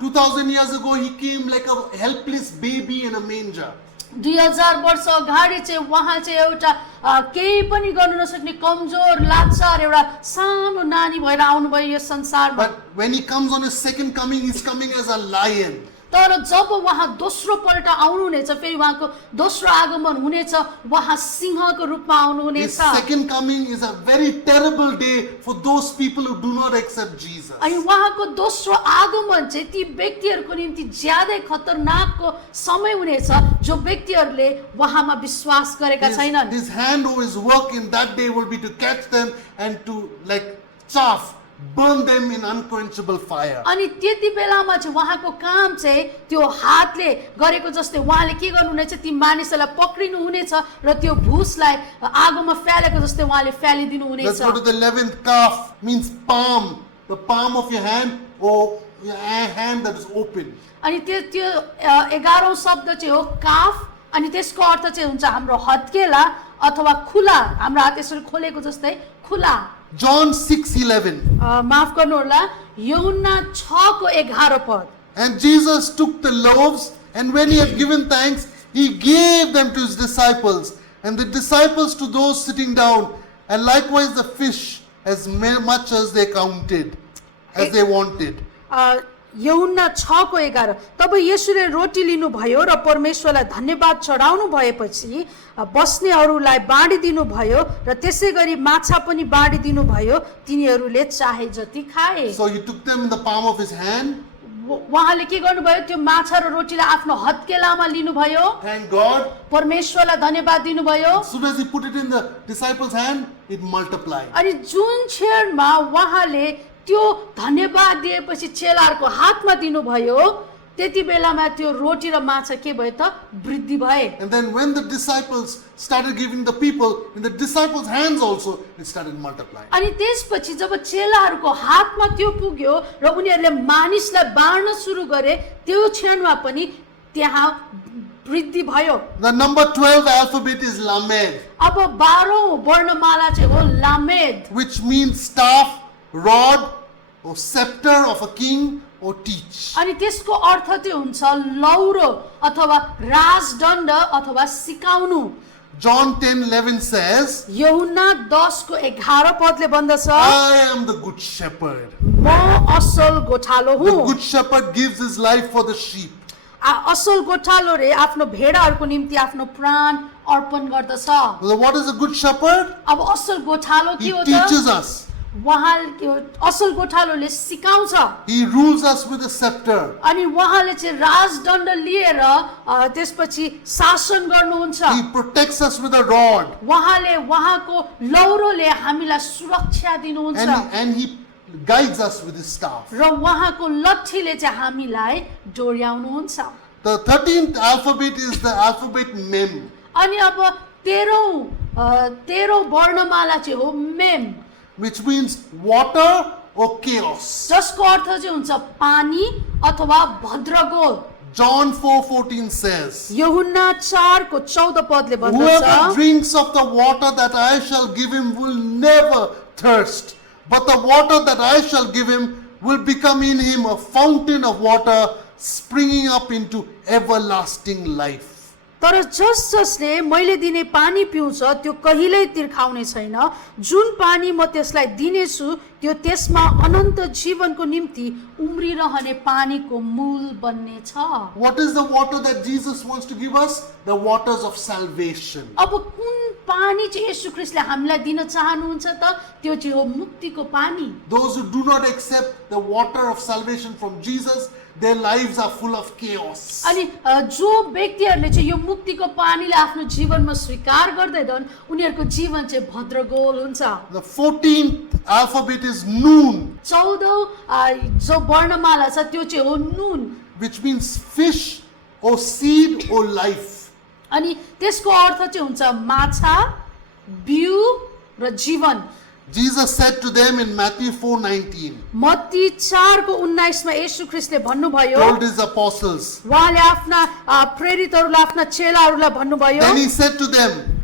2000 years ago he came like a helpless baby in a manger. 2000 वर्ष अगाडि चाहिँ उहाँ चाहिँ एउटा केही पनि गर्नु नसक्ने कमजोर लाचार एउटा सानो नानी भएर आउनुभयो यो संसारमा। But when he comes on his second coming, he's coming as a lion. तर जब उहाँ दोस्रो पल्ट आउनुहुनेछ फेरि उहाँको दोस्रो आगमन हुनेछ उहाँ सिंहको रूपमा आउनुहुनेछ। His second coming is a very terrible day for those people who do not accept Jesus. अनि उहाँको दोस्रो आगमन चाहिँ ती व्यक्तिहरूको निम्ति ज्यादै खतरनाकको समय हुनेछ जो व्यक्तिहरूले उहाँमा विश्वास गरेका छैनन्। His hand or his work in that day will be to catch them and to like chaff burn them in unquenchable fire. अनि त्यति बेलामा चाहिँ उहाँको काम चाहिँ त्यो हातले गरेको जस्तै उहाँले के गर्नुहुनेछ, ती मानिसहरूलाई पक्रिनु हुनेछ र त्यो भुसलाई आगोमा फ्यालेको जस्तै उहाँले फ्यालिदिनु हुनेछ। Let's go to the 11th calf, means palm, the palm of your hand or your hand that is open. अनि त्यो 11औं शब्द चाहिँ हो काफ, अनि त्यसको अर्थ चाहिँ हुन्छ हाम्रो हत्केला अथवा खुला, हाम्रो हात यसरी खोलेको जस्तै खुला। John 6:11. माफ गर्नुहोला, यूहन्ना 6:11 पद। And Jesus took the loaves, and when he had given thanks, he gave them to his disciples, and the disciples to those sitting down, and likewise the fish, as much as they counted, as they wanted. यूहन्ना 6:11। तब येशूले रोटी लिनुभयो र परमेश्वरलाई धन्यवाद चढाउनु भएपछि बस्नेहरूलाई बाँडिदिनु भयो र त्यसै गरी माछा पनि बाँडिदिनु भयो, तिनीहरूले चाहे जति खाए। So he took them in the palm of his hand. उहाँले के गर्नुभयो, त्यो माछा र रोटीलाई आफ्नो हत्केलामा लिनुभयो, Thank God. परमेश्वरलाई धन्यवाद दिनुभयो। As soon as he put it in the disciples' hand, it multiplied. अनि जुन क्षणमा उहाँले त्यो धन्यवाद दिएपछि चेलाहरूको हातमा दिनुभयो, त्यति बेलामा त्यो रोटी र माछा के भयो त, वृद्धि भए। And then when the disciples started giving the people, in the disciples' hands also, it started multiplying. अनि त्यसपछि जब चेलाहरूको हातमा त्यो पुग्यो र उनीहरूले मानिसलाई बाँड्न सुरु गरे, त्यो क्षणमा पनि त्यहाँ वृद्धि भयो। The number 12 alphabet is Lamed, अब 12औं वर्णमाला चाहिँ हो लामेद, which means staff, rod, or scepter of a king, or teach. अनि त्यसको अर्थ चाहिँ हुन्छ लौरो अथवा राजदण्ड अथवा सिकाउनु। John 10:11 says, यूहन्ना 10:11 पदले भन्दछ, I am the good shepherd. म असल गोठालो The हुँ। good shepherd gives his life for the sheep. असल गोठालोले आफ्नो भेडाहरूको निम्ति आफ्नो प्राण अर्पण गर्दछ। So what is a good shepherd? अब असल गोठालो के He हो त? teaches us. उहाँ असल गोठालोले सिकाउँछ, He rules us with a scepter. अनि उहाँले चाहिँ राजदण्ड लिएर त्यसपछि शासन गर्नुहुन्छ। He protects us with a rod. उहाँले उहाँको लौरोले हामीलाई सुरक्षा दिनुहुन्छ And he guides us with his staff. र उहाँको लट्ठीले चाहिँ हामीलाई डोर्याउनुहुन्छ। The 13th alphabet is the alphabet Mem, अनि अब 13औं वर्णमाला चाहिँ हो ma'am, which means water or chaos. जसको अर्थ चाहिँ हुन्छ पानी अथवा भद्रगोल। John 4:14 says, यूहन्ना 4:14 पदले whoever भन्दछ, drinks of the water that I shall give him will never thirst, but the water that I shall give him will become in him a fountain of water springing up into everlasting life. तर जसले मैले दिने पानी पिउँछ त्यो कहिल्यै तिर्खाउने छैन, जुन पानी म त्यसलाई दिनेछु त्यो त्यसमा अनन्त जीवनको निम्ति उम्रिरहने पानीको मूल बन्नेछ। What is the water that Jesus wants to give us? The waters of salvation. अब कुन पानी चाहिँ येशू ख्रीष्टले हामीलाई दिन चाहनुहुन्छ त? त्यो चाहिँ हो मुक्तिको पानी। Those who do not accept the water of salvation from Jesus, their lives are full of chaos. अनि जो व्यक्तिहरूले चाहिँ यो मुक्तिको पानीलाई आफ्नो जीवनमा स्वीकार गर्दैनन्, उनीहरूको जीवन चाहिँ भद्रगोल हुन्छ। The 14th alphabet is Noon, 14औं जो वर्णमाला छ त्यो चाहिँ हो नुन, which means fish or seed or life. अनि त्यसको अर्थ चाहिँ हुन्छ माछा, बिउ र जीवन। Jesus said to them in Matthew 4:19, Matthew 4:19 मा येशू ख्रीष्टले भन्नुभयो, told his apostles. उहाँले आफ्ना प्रेरितहरूलाई आफ्ना चेलाहरूलाई भन्नुभयो, Then he said to them,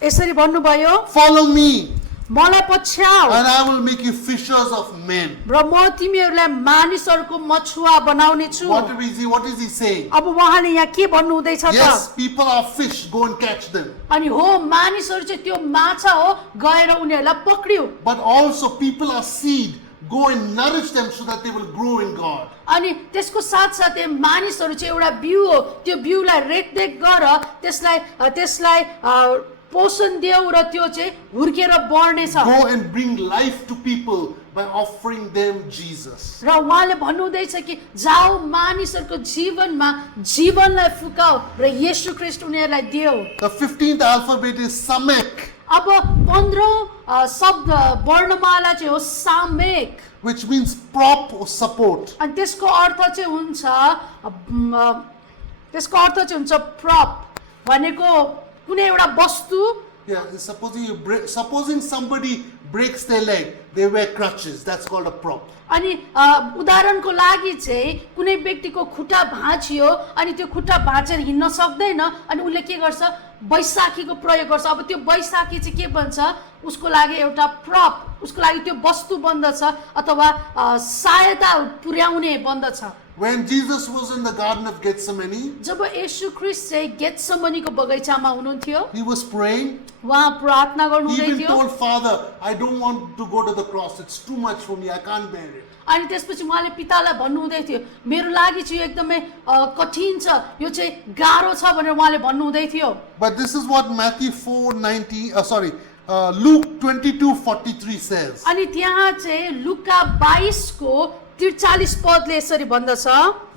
यसरी भन्नुभयो, follow me मलाई पछ्याऊ and I will make you fishers of men. र म तिमीहरूलाई मानिसहरूको मछुवा बनाउने छु। What is he saying? अब उहाँले यहाँ के भन्नु हुँदैछ त? Yes, people are fish, go and catch them. अनि हो मानिसहरू चाहिँ त्यो माछा हो, गएर उनीहरूलाई पक्रियो। But also people are seed, go and nourish them so that they will grow in God. अनि त्यसको साथसाथै मानिसहरू चाहिँ एउटा बिउ हो, त्यो बिउलाई रेखदेख गर, त्यसलाई पोषण देऊ र त्यो चाहिँ हुर्केर बढ्नेछ। Go and bring life to people by offering them Jesus. र उहाँले भन्नुहुँदैछ कि जाऊ मानिसहरूको जीवनमा जीवनलाई फुकाऊ र येशू ख्रीष्ट उनीहरूलाई देऊ। The 15th alphabet is Samek, अब 15 शब्द वर्णमाला चाहिँ हो सामेक, which means prop or support. अनि त्यसको अर्थ चाहिँ हुन्छ प्रप भनेको कुनै एउटा वस्तु. Yeah, supposing somebody breaks their leg, they wear crutches. That's called a prop. अनि उदाहरणको लागि चाहिँ कुनै व्यक्तिको खुट्टा भाँचियो अनि त्यो खुट्टा भाँचेर हिँड्न सक्दैन अनि उसले के गर्छ, बैसाखीको प्रयोग गर्छ. अब त्यो बैसाखी चाहिँ के बन्छ, उसको लागि एउटा प्रप, उसको लागि त्यो वस्तु बन्दछ अथवा सहायता पुर्याउने बन्दछ. When Jesus was in the Garden of Gethsemane, जब येशू ख्रीष्ट चाहिँ गेत्सेमनीको बगैँचामा हुनुहुन्थ्यो, he was praying. उहाँ प्रार्थना He गर्नुहुँदै even थियो. told Father, I don't want to go to the cross. It's too much for me. I can't bear it. अनि त्यसपछि उहाँले पितालाई भन्नुहुँदै थियो, मेरो लागि चाहिँ एकदमै कठिन छ, यो चाहिँ गाह्रो छ भनेर उहाँले भन्नुहुँदै थियो. But this is what Matthew Luke 22:43 says. अनि त्यहाँ चाहिँ लुका 22 को 43 पदले यसरी भन्दछ.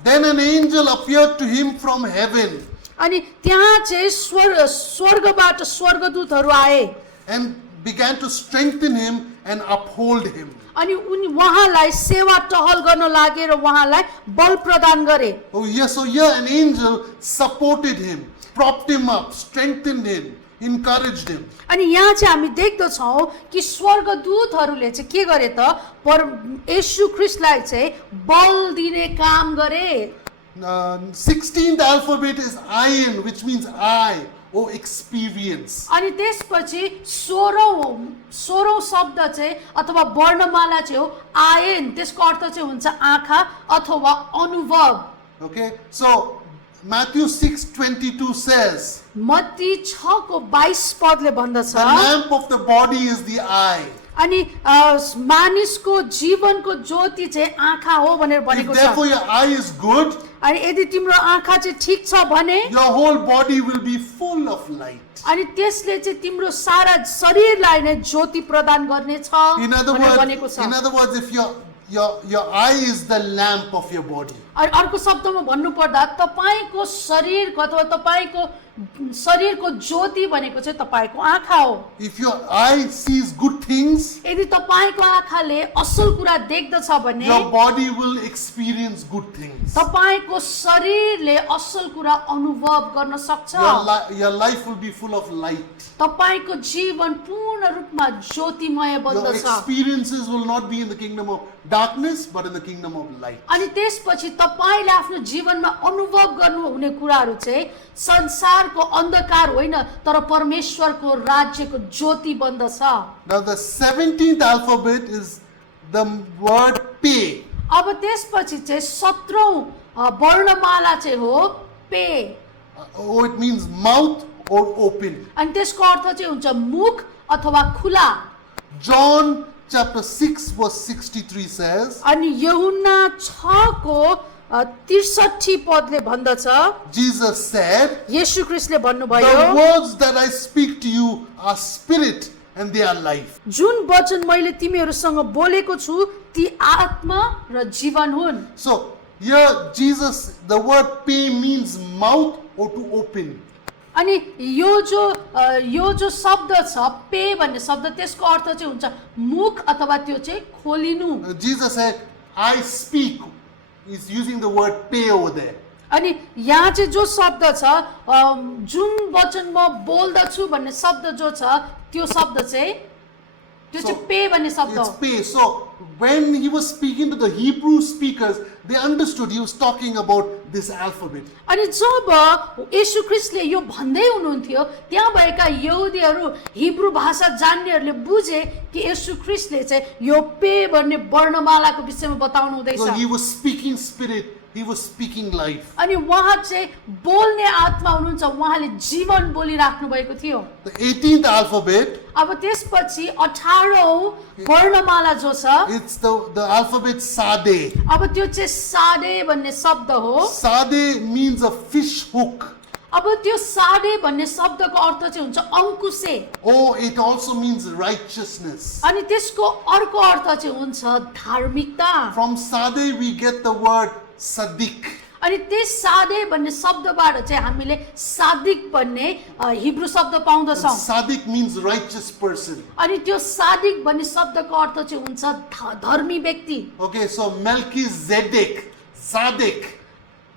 Then an angel appeared to him from heaven अनि त्यहाँ चाहिँ स्वर्गबाट स्वर्गदूतहरू आए and began to strengthen him and uphold him. अनि उहाँलाई सेवा टहल गर्न लागे र उहाँलाई बल प्रदान गरे. Oh yes, so here an angel supported him, propped him up, strengthened him, encouraged him. अनि यहाँ चाहिँ हामी देख्दछौँ कि स्वर्गदूतहरूले चाहिँ के गरे त, येशू ख्रीष्टलाई चाहिँ बल दिने काम गरे. 16th alphabet is ayin, which means I or experience. अनि त्यसपछि 16औं शब्द चाहिँ अथवा वर्णमाला चाहिँ हो आयन, त्यसको अर्थ चाहिँ हुन्छ आँखा अथवा अनुभव. Okay, so Matthew 6:22 says, Matthew 6 को 22 पदले भन्दछ, the lamp of the body is the eye. अनि मानिसको जीवनको ज्योति चाहिँ आँखा हो भनेर If भनेको छ. therefore your eye is good, अनि यदि तिम्रो आँखा चाहिँ ठिक छ भने your whole body will be full of light. अनि त्यसले चाहिँ तिम्रो सारा शरीरलाई नै ज्योति प्रदान गर्नेछ In other भनेर भनेको छ. words, if your eye is the lamp of your body. अनि अर्को शब्दमा भन्नुपर्दा तपाईको शरीरको अथवा तपाईको शरीरको ज्योति भनेको चाहिँ तपाईको आँखा हो. If your eye sees good things, यदि तपाईको आँखाले असल कुरा देख्दछ भने your body will experience good things. तपाईको शरीरले असल कुरा अनुभव गर्न सक्छ. Your life will be full of light. तपाईको जीवन पूर्ण रूपमा ज्योतिमय Your बन्दछ. experiences will not be in the kingdom of darkness, but in the kingdom of light. अनि त्यसपछि तपाईले आफ्नो जीवनमा अनुभव गर्नुहुने कुराहरू चाहिँ संसारको अन्धकार होइन तर परमेश्वरको राज्यको ज्योति बन्दछ. Now the 17th alphabet is the word pe. अब त्यसपछि चाहिँ 17औं वर्णमाला चाहिँ हो pay. Oh, it means mouth or open. अनि त्यसको अर्थ चाहिँ हुन्छ मुख अथवा खुला. John chapter 6 verse 63 says, अनि यूहन्ना 6 को 63 पदले भन्दछ, Jesus said, येशू ख्रीष्टले the भन्नुभयो, words that I speak to you are spirit and they are life. जुन वचन मैले तिमीहरूसँग बोलेको छु ती आत्मा र जीवन हुन्. So here Jesus, the word pe means mouth or to open. अनि यो जो शब्द छ पे भन्ने शब्द त्यसको अर्थ चाहिँ हुन्छ मुख अथवा त्यो चाहिँ खोलिनु. Jesus said, I speak. He's using the word pe over there. अनि यहाँ चाहिँ जो शब्द छ जुन वचन म बोल्दछु भन्ने शब्द जो छ त्यो शब्द चाहिँ त्यो चाहिँ पे भन्ने शब्द It's हो. pe. So when he was speaking to the Hebrew speakers, they understood he was talking about this alphabet. अनि जब येशू ख्रीष्टले यो भन्दै हुनुहुन्थ्यो त्यहाँ भएका यहुदीहरू हिब्रू भाषा जान्नेहरूले बुझे कि येशू ख्रीष्टले चाहिँ यो पे भन्ने वर्णमालाको विषयमा बताउनु हुँदैछ. So he was speaking spirit, he was speaking life. अनि उहाँ चाहिँ बोल्ने आत्मा हुनुहुन्छ, उहाँले जीवन बोलिराख्नु भएको थियो. The 18th alphabet, अब त्यसपछि 18औं वर्णमाला जो छ it's the alphabet Sade. अब त्यो चाहिँ साडे भन्ने शब्द हो. Sade means a fish hook. अब त्यो साडे भन्ने शब्दको अर्थ चाहिँ हुन्छ अंकुशे. Oh, it also means righteousness. अनि त्यसको अर्को अर्थ चाहिँ हुन्छ धार्मिकता. From Sade we get the word Sadiq. अनि त्यस साधे भन्ने शब्दबाट चाहिँ हामीले सादिक भन्ने हिब्रू शब्द पाउँदछौँ। Sadik means righteous person. अनि त्यो सादिक भन्ने शब्दको अर्थ चाहिँ हुन्छ धर्मी व्यक्ति। Okay, so Melchizedek, Sadik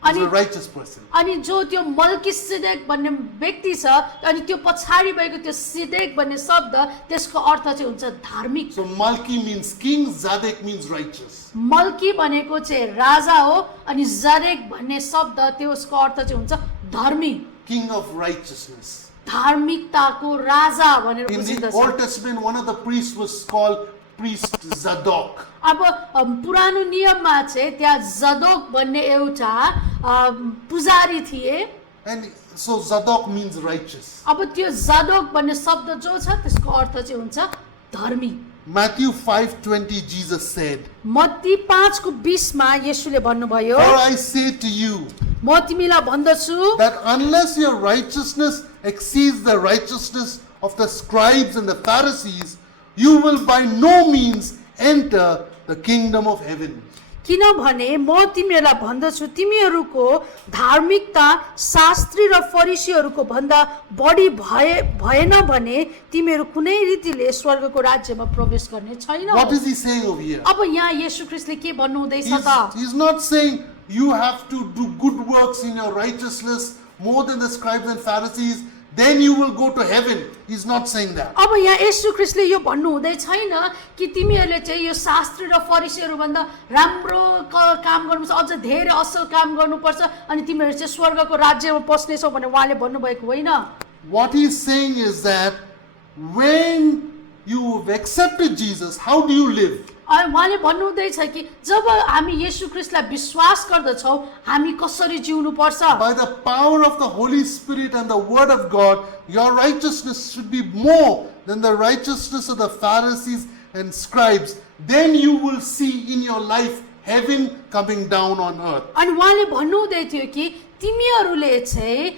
is a righteous person. अनि जो त्यो मल्किसेदेक भन्ने व्यक्ति छ अनि त्यो पछाडि भएको त्यो सिदेक भन्ने शब्द त्यसको अर्थ चाहिँ हुन्छ धार्मिक। So Malki means king, Zadok means righteous. मल्की भनेको चाहिँ राजा हो अनि जरेक भन्ने शब्द त्यसको अर्थ चाहिँ हुन्छ धर्मी, King of righteousness. धार्मिकताको राजा भनेर In the बुझिन्छ। Old Testament, one of the priests was called priest Zadok. अब पुरानो नियममा चाहिँ त्यहाँ जदोक भन्ने एउटा पुजारी थिए। And so Zadok means righteous. अब त्यो जदोक भन्ने शब्द जो छ त्यसको अर्थ चाहिँ हुन्छ धर्मी। Matthew 5:20, Jesus said, मत्ती 5:20 मा येशूले भन्नुभयो, For I say to you, म तिमीलाई भन्दछु that unless your righteousness exceeds the righteousness of the scribes and the Pharisees, you will by no means enter the kingdom of heaven. किनभने म तिमीहरूलाई भन्दछु तिमीहरूको धार्मिकता शास्त्री र फरिसीहरूको भन्दा बढी भएन भने तिमीहरू कुनै रीतिले स्वर्गको राज्यमा प्रवेश गर्ने छैनौ। What is he saying over here? अब यहाँ येशू ख्रीष्टले के भन्नुहुँदैछ त? He's not saying you have to do good works in your righteousness more than the scribes and Pharisees, then you will go to heaven. He's not saying that. अब यहाँ येशू ख्रीष्टले यो भन्नु हुँदै छैन कि तिमीहरूले चाहिँ यो शास्त्री र फरिसीहरू भन्दा राम्रो काम गर्नुपर्छ, अझ धेरै असल काम गर्नुपर्छ अनि तिमीहरू चाहिँ स्वर्गको राज्यमा पस्नेछौ भनेर उहाँले भन्नुभएको होइन। What he's saying is that when you've accepted Jesus, how do you live? अनि उहाँले भन्नुहुँदैछ कि जब हामी येशू ख्रीष्टलाई विश्वास गर्दछौँ हामी कसरी जिउनु पर्छ? By the power of the Holy Spirit and the Word of God, your righteousness should be more than the righteousness of the Pharisees and scribes. Then you will see in your life heaven coming down on earth. अनि उहाँले भन्नुहुँदै थियो कि तिमीहरूले चाहिँ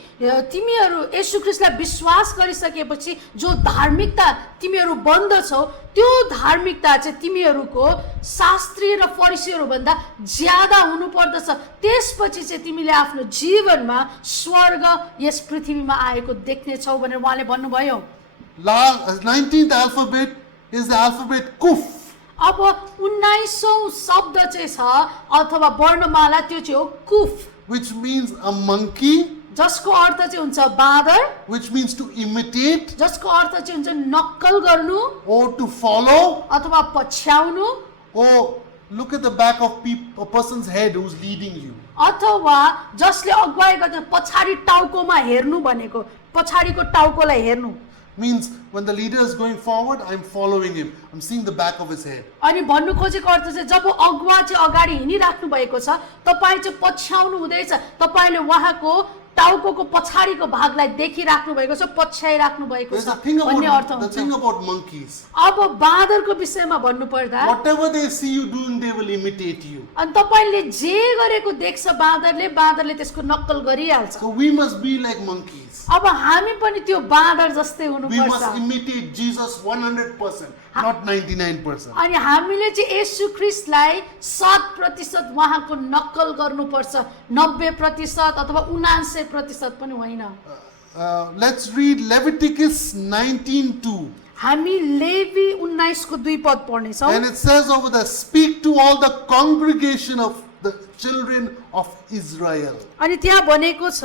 तिमीहरू येशू ख्रीष्टलाई विश्वास गरिसकेपछि जो धार्मिकता तिमीहरू बन्दछौ त्यो धार्मिकता चाहिँ तिमीहरूको शास्त्री र फरिसीहरू भन्दा ज्यादा हुनुपर्दछ। त्यसपछि चाहिँ तिमीले आफ्नो जीवनमा स्वर्ग यस पृथ्वीमा आएको देख्नेछौ भनेर उहाँले भन्नुभयो। 19th alphabet is the alphabet Kuf. अब 19औं शब्द चाहिँ छ अथवा वर्णमाला त्यो चाहिँ हो कुफ, which means a monkey, जसको अर्थ चाहिँ हुन्छ बाँदर, which means to imitate जसको अर्थ चाहिँ हुन्छ नक्कल गर्नु or to follow, अथवा पछ्याउनु, or look at the back of a person's head who's leading you. अथवा जसले अगुवाई गर्छ पछाडि टाउकोमा हेर्नु भनेको पछाडिको टाउकोलाई हेर्नु। Means when the leader is going forward, I'm following him. I'm seeing the back of his head. अनि भन्नु खोजेको अर्थ चाहिँ जब अगुवा चाहिँ अगाडि हिँडिराख्नु भएको छ तपाईँ चाहिँ पछ्याउनु हुँदैछ, तपाईँले उहाँको टाउकोको पछाडिको भागलाई देखिराख्नु भएको छ, पछ्याइराख्नु भएको छ भन्ने अर्थ The thing हुन्छ। about monkeys, अब बाँदरको विषयमा भन्नु पर्दा whatever they see you doing, they will imitate you. अनि तपाईँले जे गरेको देख्छ बाँदरले त्यसको नक्कल गरिहाल्छ। So we must be like monkeys. अब हामी पनि त्यो बाँदर जस्तै We must हुनुपर्छ imitate Jesus 100%, not 99%. अनि हामीले चाहिँ येशू ख्रीष्टलाई 100% उहाँको नक्कल गर्नुपर्छ, 90% अथवा 79% पनि होइन। Let's read Leviticus 19:2. हामी लेवी 19:2 पद पढ्नेछौँ। And it says over there, speak to all the congregation of the children of Israel. अनि त्यहाँ भनेको छ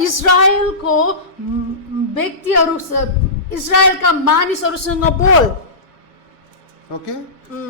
इजरायलको व्यक्तिहरू इजरायलका मानिसहरूसँग बोल। Okay?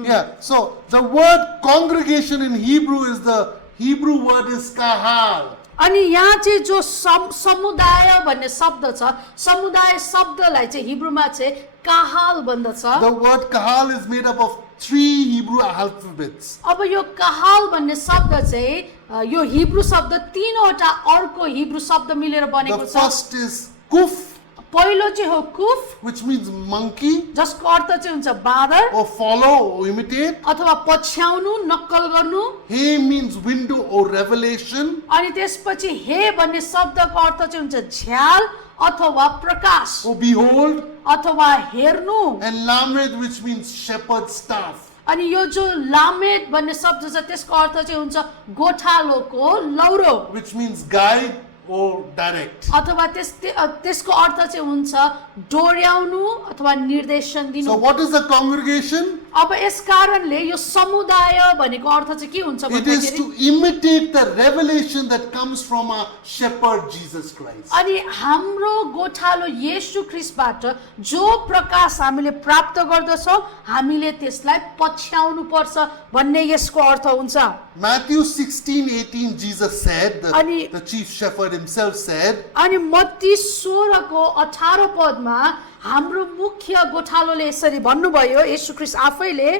Yeah. So the word congregation in Hebrew is the Hebrew word is kahal. अनि यहाँ चाहिँ जो समुदाय भन्ने शब्द छ समुदाय शब्दलाई चाहिँ हिब्रूमा चाहिँ काहाल भन्दछ। The word kahal is made up of 3 Hebrew alphabets. अब यो काहाल भन्ने शब्द चाहिँ यो हिब्रू शब्द 3वटा अर्को हिब्रू शब्द मिलेर The बनेको छ। first is kuf, पहिलो चाहिँ हो कुफ which means monkey, जसको अर्थ चाहिँ हुन्छ बाँदर or follow or imitate. अथवा पछ्याउनु नक्कल गर्नु। He means window or revelation. अनि त्यसपछि हे भन्ने शब्दको अर्थ चाहिँ हुन्छ झ्याल अथवा प्रकाश Or behold. अथवा हेर्नु। And lamed, which means shepherd's staff. अनि यो जो लामेड भन्ने शब्द छ त्यसको अर्थ चाहिँ हुन्छ गोठालोको लौरो which means guide or direct. अथवा त्यसको अर्थ चाहिँ हुन्छ डोर्याउनु अथवा निर्देशन दिनु। So what is the congregation? अब यस कारणले यो समुदाय भनेको अर्थ चाहिँ के हुन्छ It is भन्दाखेरि to imitate the revelation that comes from our shepherd Jesus Christ. अनि हाम्रो गोठालो येशू ख्रीष्टबाट जो प्रकाश हामीले प्राप्त गर्दछौँ हामीले त्यसलाई पछ्याउनु पर्छ भन्ने यसको अर्थ हुन्छ। Matthew 16:18 Jesus said, Ani- the chief shepherd himself said, अनि मत्ती 16 को 18 पदमा हाम्रो मुख्य गोठालोले यसरी भन्नुभयो येशू ख्रीष्ट आफैले,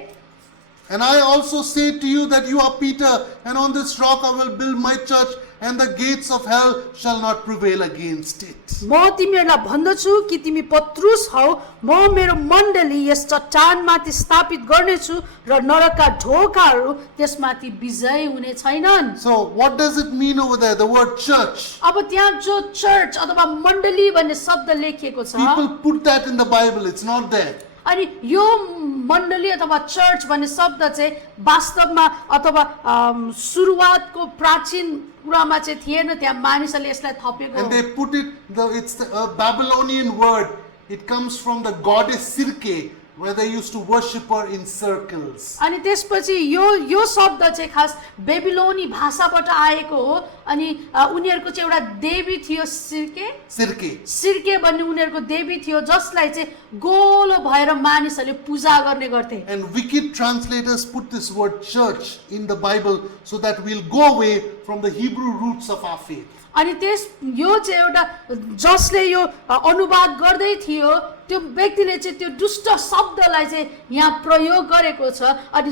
and I also say to you that you are Peter, and on this rock I will build my church, and the gates of hell shall not prevail against it. म तिमीहरूलाई भन्दछु कि तिमी पत्रुस हौ, म मेरो मण्डली यस चट्टानमाथि स्थापित गर्नेछु र नरकका ढोकाहरू त्यसमाथि विजय हुने छैनन्। So what does it mean over there, the word church? अब त्यहाँ जो चर्च अथवा मण्डली भन्ने शब्द लेखिएको छ People put that in the Bible, it's not there. अनि यो मण्डली अथवा चर्च भन्ने शब्द चाहिँ वास्तवमा अथवा सुरुवातको प्राचीन कुरामा चाहिँ थिएन, त्यहाँ मानिसहरूले यसलाई थपेको And they put it, it's a Babylonian word. It comes from the goddess Sirke, where they used to worship her in circles. अनि त्यसपछि यो शब्द चाहिँ खास बेबिलोनी भाषाबाट आएको हो। अनि उनीहरूको चाहिँ एउटा देवी थियो सिर्के भन्ने उनीहरूको देवी थियो, जसलाई चाहिँ गोलो भएर मानिसहरूले पूजा गर्ने गर्थे। And wicked translators put this word church in the Bible so that we'll go away from the Hebrew roots of our faith. अनि यो चाहिँ एउटा जसले यो अनुवाद गर्दै थियो त्यो व्यक्तिले चाहिँ त्यो दुष्ट शब्दलाई चाहिँ यहाँ प्रयोग गरेको छ, अनि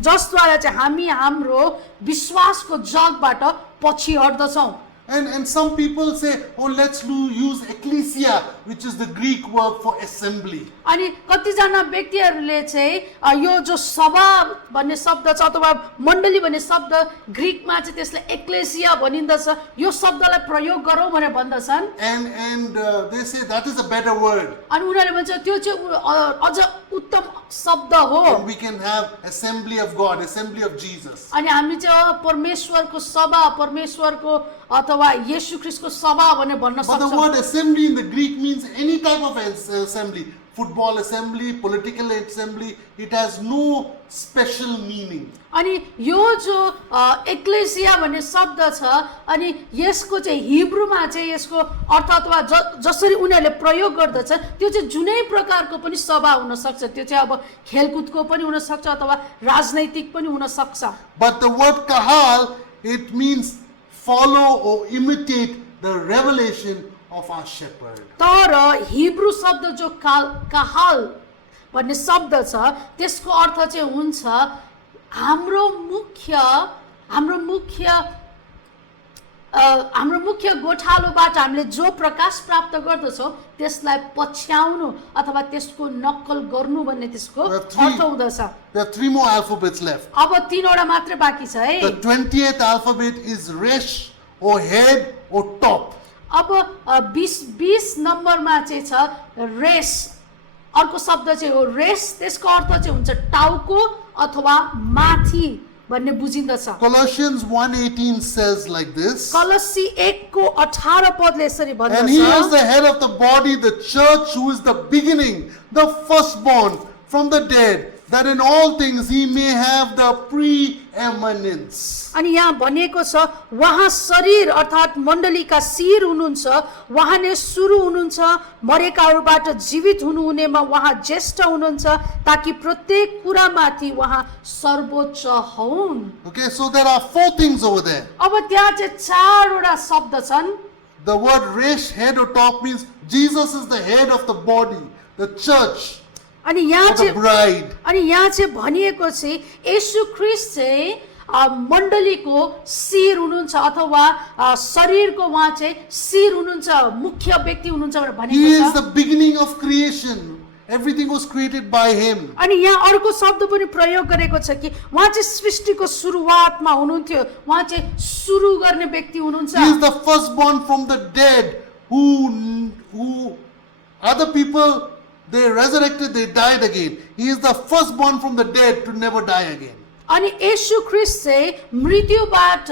जसद्वारा चाहिँ हामी हाम्रो विश्वासको जगबाट पछि हट्दछौँ। And some people say, oh, let's use ecclesia, which is the Greek word for assembly. अनि कतिजना व्यक्तिहरूले चाहिँ यो जो सभा भन्ने शब्द छ अथवा मण्डली भन्ने शब्द ग्रीकमा चाहिँ त्यसलाई एक्लेसिया भनिन्दछ, यो शब्दलाई प्रयोग गरौँ भनेर भन्दछन्। And they say that is a better word. अनि उनीहरूले भन्छ त्यो चाहिँ अझ उत्तम शब्द हो। And we can have assembly of God, assembly of Jesus. अनि हामी चाहिँ परमेश्वरको सभा, परमेश्वरको अथवा येशू ख्रीष्टको सभा भनेर भन्न But the सक्छौँ। word assembly in the Greek means any type of assembly. Football assembly, political assembly, it has no special meaning. अनि यो जो एक्लेसिया भन्ने शब्द छ, अनि यसको चाहिँ हिब्रूमा चाहिँ यसको अर्थ अथवा जसरी उनीहरूले प्रयोग गर्दछ त्यो चाहिँ जुनै प्रकारको पनि सभा हुन सक्छ, त्यो चाहिँ अब खेलकुदको पनि हुन सक्छ अथवा राजनैतिक पनि हुन सक्छ। But the word kahal, it means follow or imitate the revelation of our shepherd. तर हिब्रू शब्द जो काहाल भन्ने शब्द छ त्यसको अर्थ चाहिँ हुन्छ हाम्रो मुख्य गोठालोबाट हामीले जो प्रकाश प्राप्त गर्दछौँ त्यसलाई पछ्याउनु अथवा त्यसको नक्कल गर्नु भन्ने त्यसको अर्थ हुँदछ। There are 3 more alphabets left. अब 3वटा मात्रै बाँकी छ है। The 20th alphabet is resh or head or top. अब 20 नम्बरमा चाहिँ छ रेस, अर्को शब्द चाहिँ हो रेस, त्यसको अर्थ चाहिँ हुन्छ टाउको अथवा माथि भन्ने बुझिन्दछ। Colossians 1:18 says like this. कलसी 1 को 18 पदले यसरी And he is भन्दछ, the head of the body, the church, who is the beginning, the firstborn from the dead, that in all things he may have the preeminence. अनि यहाँ भनिएको छ उहाँ शरीर अर्थात् मण्डलीका शिर हुनुहुन्छ, उहाँ नै सुरु हुनुहुन्छ, मरेकाहरूबाट जीवित हुनुहुनेमा उहाँ ज्येष्ठ हुनुहुन्छ, ताकि प्रत्येक कुरामाथि उहाँ सर्वोच्च हुन्। Okay, so there are 4 things over there. अब त्यहाँ चाहिँ 4वटा शब्द छन्। The word resh, head or top, means Jesus is the head of the body, the church, अनि यहाँ the bride. चाहिँ भनिएको चाहिँ येशू ख्रीष्ट चाहिँ मण्डलीको शिर हुनुहुन्छ अथवा शरीरको उहाँ चाहिँ शिर हुनुहुन्छ, मुख्य व्यक्ति हुनुहुन्छ भनेर He is भनिएको the छ। beginning of creation. Everything was created by him. अनि यहाँ अर्को शब्द पनि प्रयोग गरेको छ कि उहाँ चाहिँ सृष्टिको सुरुवातमा हुनुहुन्थ्यो, उहाँ चाहिँ सुरु गर्ने व्यक्ति हुनुहुन्छ। He is the firstborn from the dead, who other people they resurrected, they died again. He is the firstborn from the dead to never die again. अनि येशू ख्रीष्ट चाहिँ मृत्युबाट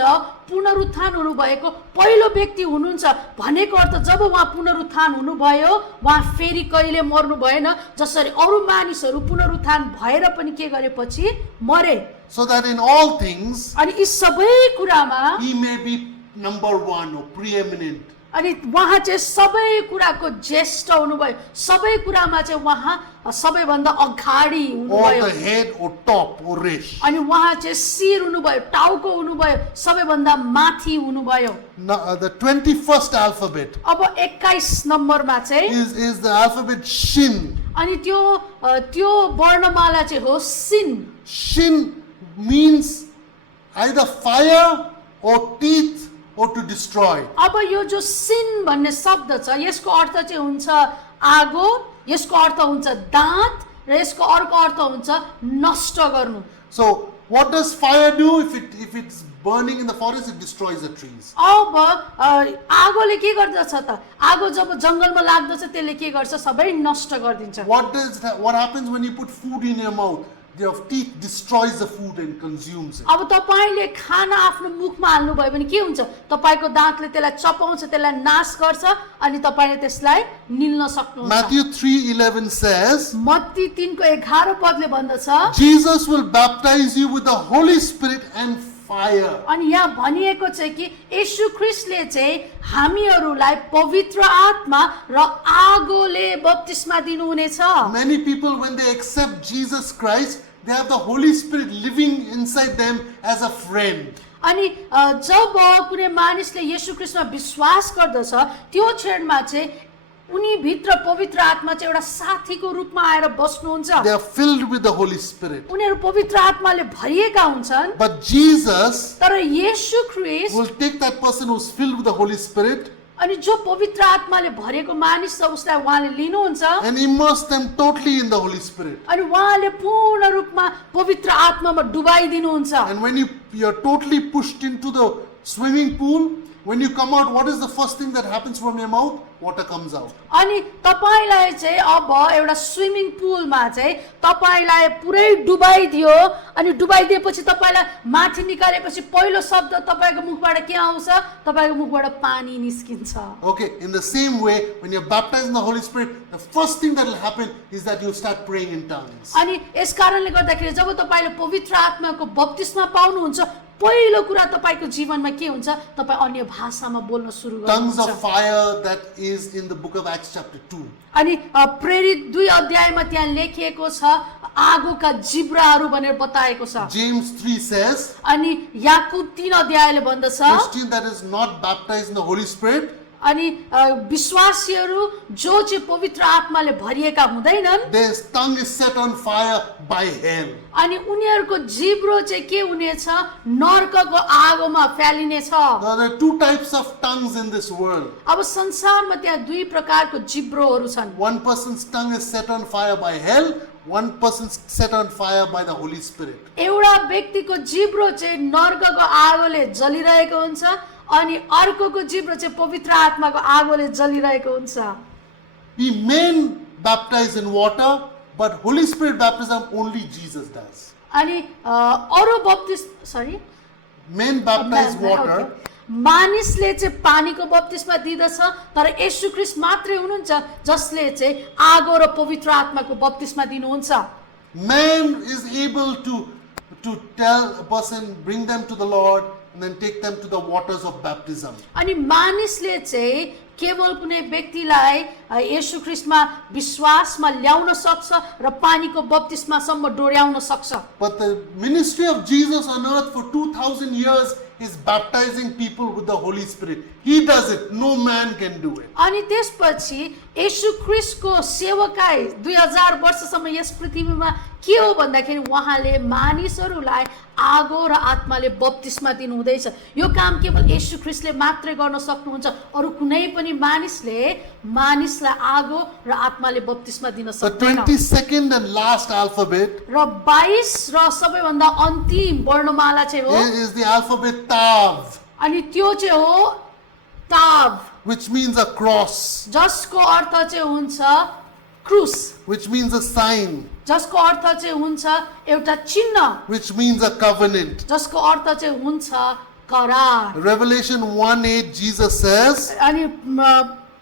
पुनरुत्थान हुनुभएको पहिलो व्यक्ति हुनुहुन्छ भनेको अर्थ जब उहाँ पुनरुत्थान हुनुभयो उहाँ फेरि कहिले मर्नु भएन जसरी अरू मानिसहरू पुनरुत्थान भएर पनि के गरेपछि मरे So that in all things, अनि यी सबै कुरामा he may be number one or preeminent. अनि उहाँ चाहिँ सबै कुराको ज्येष्ठ हुनुभयो सबै कुरामा चाहिँ उहाँ सबैभन्दा अगाडि Or हुनुभयो the head or top or resh. अनि उहाँ चाहिँ शिर हुनुभयो टाउको हुनुभयो सबैभन्दा माथि हुनुभयो Now, the 21st alphabet अब 21 नम्बरमा चाहिँ is the alphabet Shin. अनि त्यो वर्णमाला चाहिँ हो scene Shin means either fire or teeth or to destroy. अब यो जो सिन भन्ने शब्द छ यसको अर्थ चाहिँ हुन्छ आगो यसको अर्थ हुन्छ दाँत र यसको अर्को अर्थ हुन्छ नष्ट गर्नु So, what does fire do? If it's burning in the forest, it destroys the trees. अब आगोले के गर्दछ त आगो जब जंगलमा लाग्दछ त्यसले के गर्छ सबै नष्ट गरिदिन्छ What happens when you put food in your mouth? Your teeth destroys the food and consumes it. अब तपाईले खाना आफ्नो मुखमा हाल्नु भयो भने के हुन्छ तपाईको दाँतले त्यसलाई चपाउँछ त्यसलाई नाश गर्छ अनि तपाईले त्यसलाई निल्न सक्नुहुन्छ Matthew 3:11 says, मत्ती 3 को 11 पदले भन्दछ Jesus will baptize you with the Holy Spirit and fire. अनि यहाँ भनिएको छ कि येशू ख्रीष्टले चाहिँ हामीहरूलाई पवित्र आत्मा र आगोले बप्तिस्मा दिनुहुनेछ Many people, when they accept Jesus Christ, they have the Holy Spirit living inside them as a friend. अनि जब कुनै मानिसले येशू ख्रीष्टमा विश्वास गर्दछ त्यो क्षणमा चाहिँ उनी भित्र पवित्र आत्मा चाहिँ एउटा साथीको रूपमा आएर बस्नुहुन्छ They are filled with the Holy Spirit. उनीहरू पवित्र आत्माले भरिएका हुन्छन् But Jesus तर येशू ख्रीष्ट will take that person who's filled with the Holy Spirit अनि जो पवित्र आत्माले भरेको मानिस छ उसलाई उहाँले लिनुहुन्छ and immerse them totally in the Holy Spirit. अनि उहाँले पूर्ण रूपमा पवित्र आत्मामा डुबाइदिनुहुन्छ And when you're totally pushed into the swimming pool, when you come out, what is the first thing that happens from your mouth? Water comes out. अनि तपाईलाई चाहिँ अब एउटा स्विमिङ पुलमा चाहिँ तपाईलाई पुरै डुबाइदियो अनि डुबाइदिएपछि तपाईलाई माथि निकालेपछि पहिलो शब्द तपाईको मुखबाट के आउँछ तपाईको मुखबाट पानी निस्किन्छ Okay, in the same way, when you're baptized in the Holy Spirit, the first thing that will happen is that you start praying in tongues. अनि यस कारणले गर्दाखेरि जब तपाईले पवित्र आत्माको बप्तिस्मा पाउनुहुन्छ पहिलो कुरा तपाईको जीवनमा के हुन्छ तपाई अन्य भाषामा बोल्न सुरु Tongues गर्नुहुन्छ of fire, that is in the book of Acts chapter 2. अनि प्रेरित 2 अध्यायमा त्यहाँ लेखिएको छ आगोका जिब्राहरू भनेर बताएको छ James 3 says, अनि याकुब 3 अध्यायले भन्दछ Christian that is not baptized in the Holy Spirit, अनि विश्वासीहरू जो चाहिँ पवित्र आत्माले भरिएका हुँदैनन् their tongue is set on fire by hell. अनि उनीहरूको जिब्रो चाहिँ के हुनेछ नर्कको आगोमा फ्यालिनेछ Now, there are two types of tongues in this world. अब संसारमा त्यहाँ दुई प्रकारको जिब्रोहरू छन् One person's tongue is set on fire by hell, one person's set on fire by the Holy Spirit. एउटा व्यक्तिको जिब्रो चाहिँ नर्कको आगोले जलिरहेको हुन्छ अनि अर्कोको जिब्रो चाहिँ पवित्र आत्माको आगोले जलिरहेको हुन्छ We men baptize in water, but Holy Spirit baptism only Jesus does. अनि अरू बप्तिस्मा Men baptize water, मानिसले चाहिँ पानीको बप्तिस्मा दिदछ तर येशू ख्रीष्ट मात्रै हुनुहुन्छ जसले चाहिँ आगो र पवित्र आत्माको बप्तिस्मा दिनुहुन्छ man is able to tell a person, bring them to the Lord, and then take them to the waters of baptism. अनि मानिसले चाहिँ केवल कुनै व्यक्तिलाई येशू ख्रीष्टमा विश्वासमा ल्याउन सक्छ र पानीको बप्तिस्मासम्म डोर्याउन सक्छ But the ministry of Jesus on earth for 2000 years is baptizing people with the Holy Spirit. He does it. No man can do it. अनि त्यसपछि येशू ख्रीष्टको सेवकाई 2000 वर्षसम्म यस पृथ्वीमा के हो भन्दाखेरि उहाँले मानिसहरूलाई आगो र आत्माले बप्तिस्मा दिनुहुँदैछ यो काम केवल येशू ख्रीष्टले मात्रै गर्न सक्नुहुन्छ अरू कुनै पनि मानिसलाई आगो र आत्माले बप्तिस्मा दिन The सक्दैन 22nd and last alphabet र 22 र सबैभन्दा अन्तिम वर्णमाला चाहिँ हो is the alphabet Tav, अनि त्यो चाहिँ हो ताव which means a cross. जसको अर्थ चाहिँ हुन्छ क्रुस, which means a sign, जसको अर्थ चाहिँ हुन्छ एउटा चिन्ह, which means a covenant. जसको अर्थ चाहिँ हुन्छ करार। Revelation 1:8, Jesus says, अनि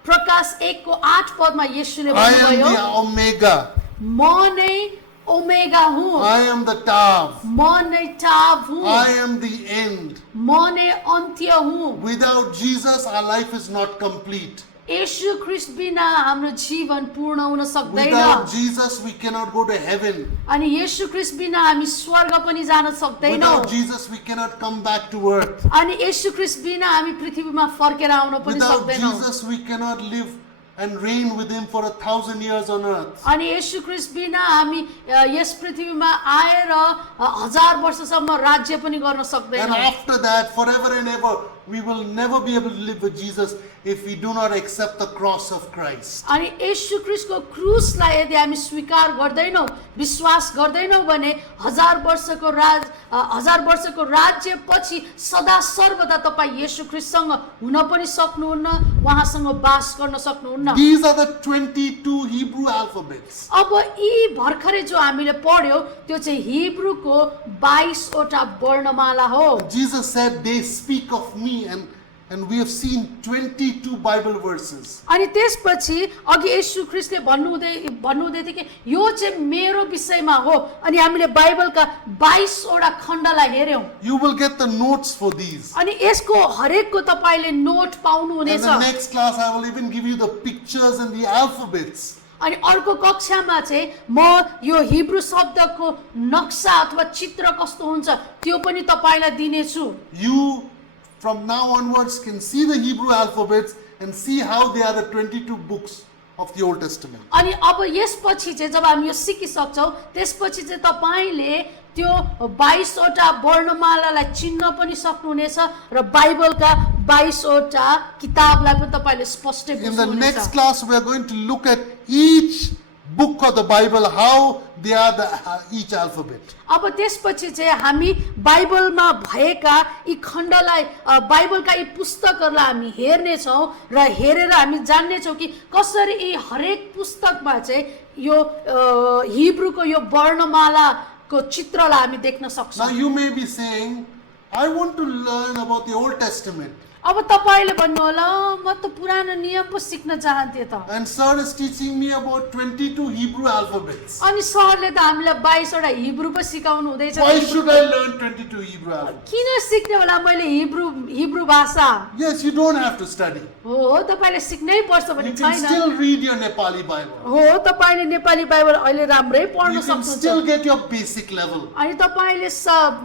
प्रकाश 1:8 येशूले I am भन्नुभयो, the Omega, म नै ओमेगा हुँ, I am the Tav, म नै टाब हुँ, I am the end. म नै अन्त्य हुँ। Without Jesus, our life is not complete. येशू ख्रीष्ट बिना हाम्रो जीवन पूर्ण हुन सक्दैन। Without Jesus, we cannot go to heaven. अनि येशू ख्रीष्ट बिना हामी स्वर्ग पनि जान सक्दैनौँ। Without Jesus, we cannot come back to earth. अनि येशू ख्रीष्ट बिना हामी पृथ्वीमा फर्केर आउन पनि Without सक्दैनौँ। Jesus, we cannot live and reign with Him for 1,000 years on earth. अनि येशू ख्रीष्ट बिना हामी यस पृथ्वीमा आएर 1000 वर्षसम्म राज्य पनि गर्न And सक्दैनौँ। after that, forever and ever, we will never be able to live with Jesus if we do not accept the cross of Christ. अनि येशू ख्रीष्टको क्रुसलाई यदि हामी स्वीकार गर्दैनौँ, विश्वास गर्दैनौँ भने 1000 वर्षको राज्य पछि सदा सर्वदा तपाईँ येशू ख्रीष्टसँग हुन पनि सक्नुहुन्न, उहाँसँग वास गर्न सक्नुहुन्न। These are the 22 Hebrew alphabets. अब यी भर्खरै जो हामीले पढ्यौ त्यो चाहिँ हिब्रूको 22 वटा वर्णमाला हो। Jesus said, they speak of me, and we have seen 22 Bible verses. अनि त्यसपछि अघि येशू ख्रीष्टले भन्नुहुँदै थियो कि यो चाहिँ मेरो विषयमा हो, अनि हामीले बाइबलका 22 वटा खण्डलाई हेर्यौं। You will get the notes for these. अनि यसको हरेकको तपाईले नोट In पाउनुहुनेछ। the next class, I will even give you the pictures and the alphabets. अनि अर्को कक्षामा चाहिँ म यो हिब्रू शब्दको नक्सा अथवा चित्र कस्तो हुन्छ त्यो पनि तपाईलाई दिनेछु। You, from now onwards, can see the Hebrew alphabets and see how they are the 22 books of the Old Testament. अनि अब यसपछि चाहिँ जब हामी यो सिकिसक्छौँ त्यसपछि चाहिँ तपाईले त्यो 22 वटा वर्णमालालाई चिन्न पनि सक्नुहुनेछ र बाइबलका 22 वटा किताबलाई पनि तपाईले स्पष्टै In the next बुझ्नुहुनेछ। class, we are going to look at each book of the Bible, how they are each alphabet. अब त्यसपछि चाहिँ हामी बाइबलमा भएका यी खण्डलाई बाइबलका यी पुस्तकहरूलाई हामी हेर्नेछौँ र हेरेर हामी जान्नेछौँ कि कसरी यी हरेक पुस्तकमा चाहिँ यो हिब्रूको यो वर्णमालाको चित्रलाई हामी देख्न Now सक्छौँ। you may be saying, I want to learn about the Old Testament. अब तपाईले भन्नु होला म त पुरानो नियम पो सिक्न चाहन्थे त। And sir is teaching me about 22 Hebrew alphabets. अनि सरले त हामीलाई 22 वटा हिब्रू पो सिकाउनु हुँदैछ। Why should I learn 22 Hebrew alphabets? किन सिक्ने होला मैले हिब्रू भाषा? Yes, you don't have to study. हो तपाईले सिक्नै पर्छ You भने can छैन। still read your Nepali Bible. हो तपाईले नेपाली बाइबल अहिले राम्रै पढ्न You can सक्नुहुन्छ। still get your basic level. अनि तपाईले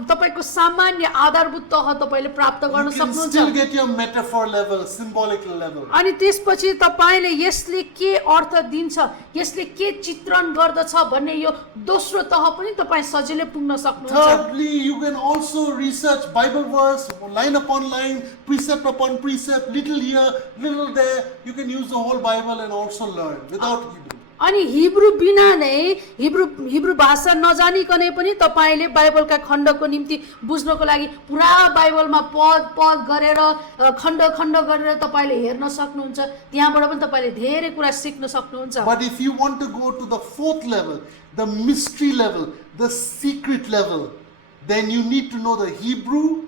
तपाईको सामान्य आधारभूत तह तपाईले प्राप्त गर्न You can सक्नुहुन्छ। still get your metaphor level, symbolic level. अनि त्यसपछि तपाईले यसले के अर्थ दिन्छ, यसले के चित्रण गर्दछ भन्ने यो दोस्रो तह पनि तपाई सजिलै पुग्न सक्नुहुन्छ। Thirdly, you can also research Bible verse, line upon line, precept upon precept, little here, little there. You can use the whole Bible and also learn without Hebrew. अनि हिब्रू बिना नै हिब्रू भाषा नजानिकनै पनि तपाईले बाइबलका खण्डको निम्ति बुझ्नको लागि पुरा बाइबलमा पद गरेर खण्ड गरेर तपाईले हेर्न सक्नुहुन्छ। त्यहाँबाट पनि तपाईले धेरै कुरा सिक्न सक्नुहुन्छ। But if you want to go to the fourth level, the mystery level, the secret level, then you need to know the Hebrew.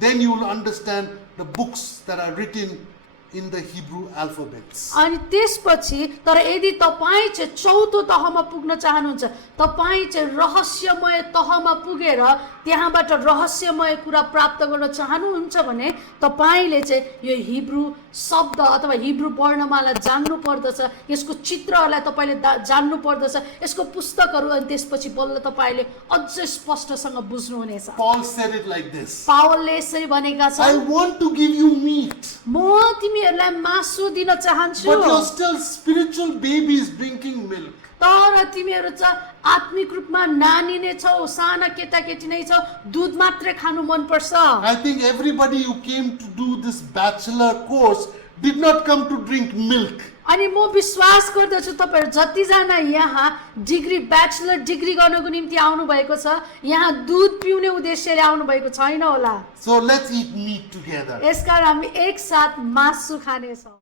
Then you will understand the books that are written in the Hebrew alphabets. अनि त्यसपछि तर यदि तपाई चाहिँ चौथो तहमा पुग्न चाहनुहुन्छ, तपाई चाहिँ रहस्यमय तहमा पुगेर त्यहाँबाट रहस्यमय कुरा प्राप्त गर्न चाहनुहुन्छ भने तपाईले चाहिँ यो हिब्रू शब्द अथवा हिब्रू वर्णमाला जान्नु पर्दछ, यसको चित्रहरूलाई तपाईले जान्नु पर्दछ, यसको पुस्तकहरू, अनि त्यसपछि बल्ल तपाईले अझै स्पष्टसँग बुझ्नुहुनेछ। Paul said it like this. पावलले यसरी भनेका I छन्, want to give you meat, म तिमीहरूलाई मासु दिन चाहन्छु but you're still spiritual babies drinking milk. तर तिमीहरू चाहिँ आत्मिक रूपमा नानी नै छौ, साना केटाकेटी नै छौ, दुध मात्रै खानु मन पर्छ। I think everybody who came to do this bachelor course did not come to drink milk. अनि म विश्वास गर्दछु तपाईहरु जतिजना यहाँ ब्याचलर डिग्री गर्नको निम्ति आउनु भएको छ, यहाँ दुध पिउने उद्देश्यले आउनु भएको छैन होला। So let's eat meat together. यसकारण हामी एकसाथ मासु खानेछौँ।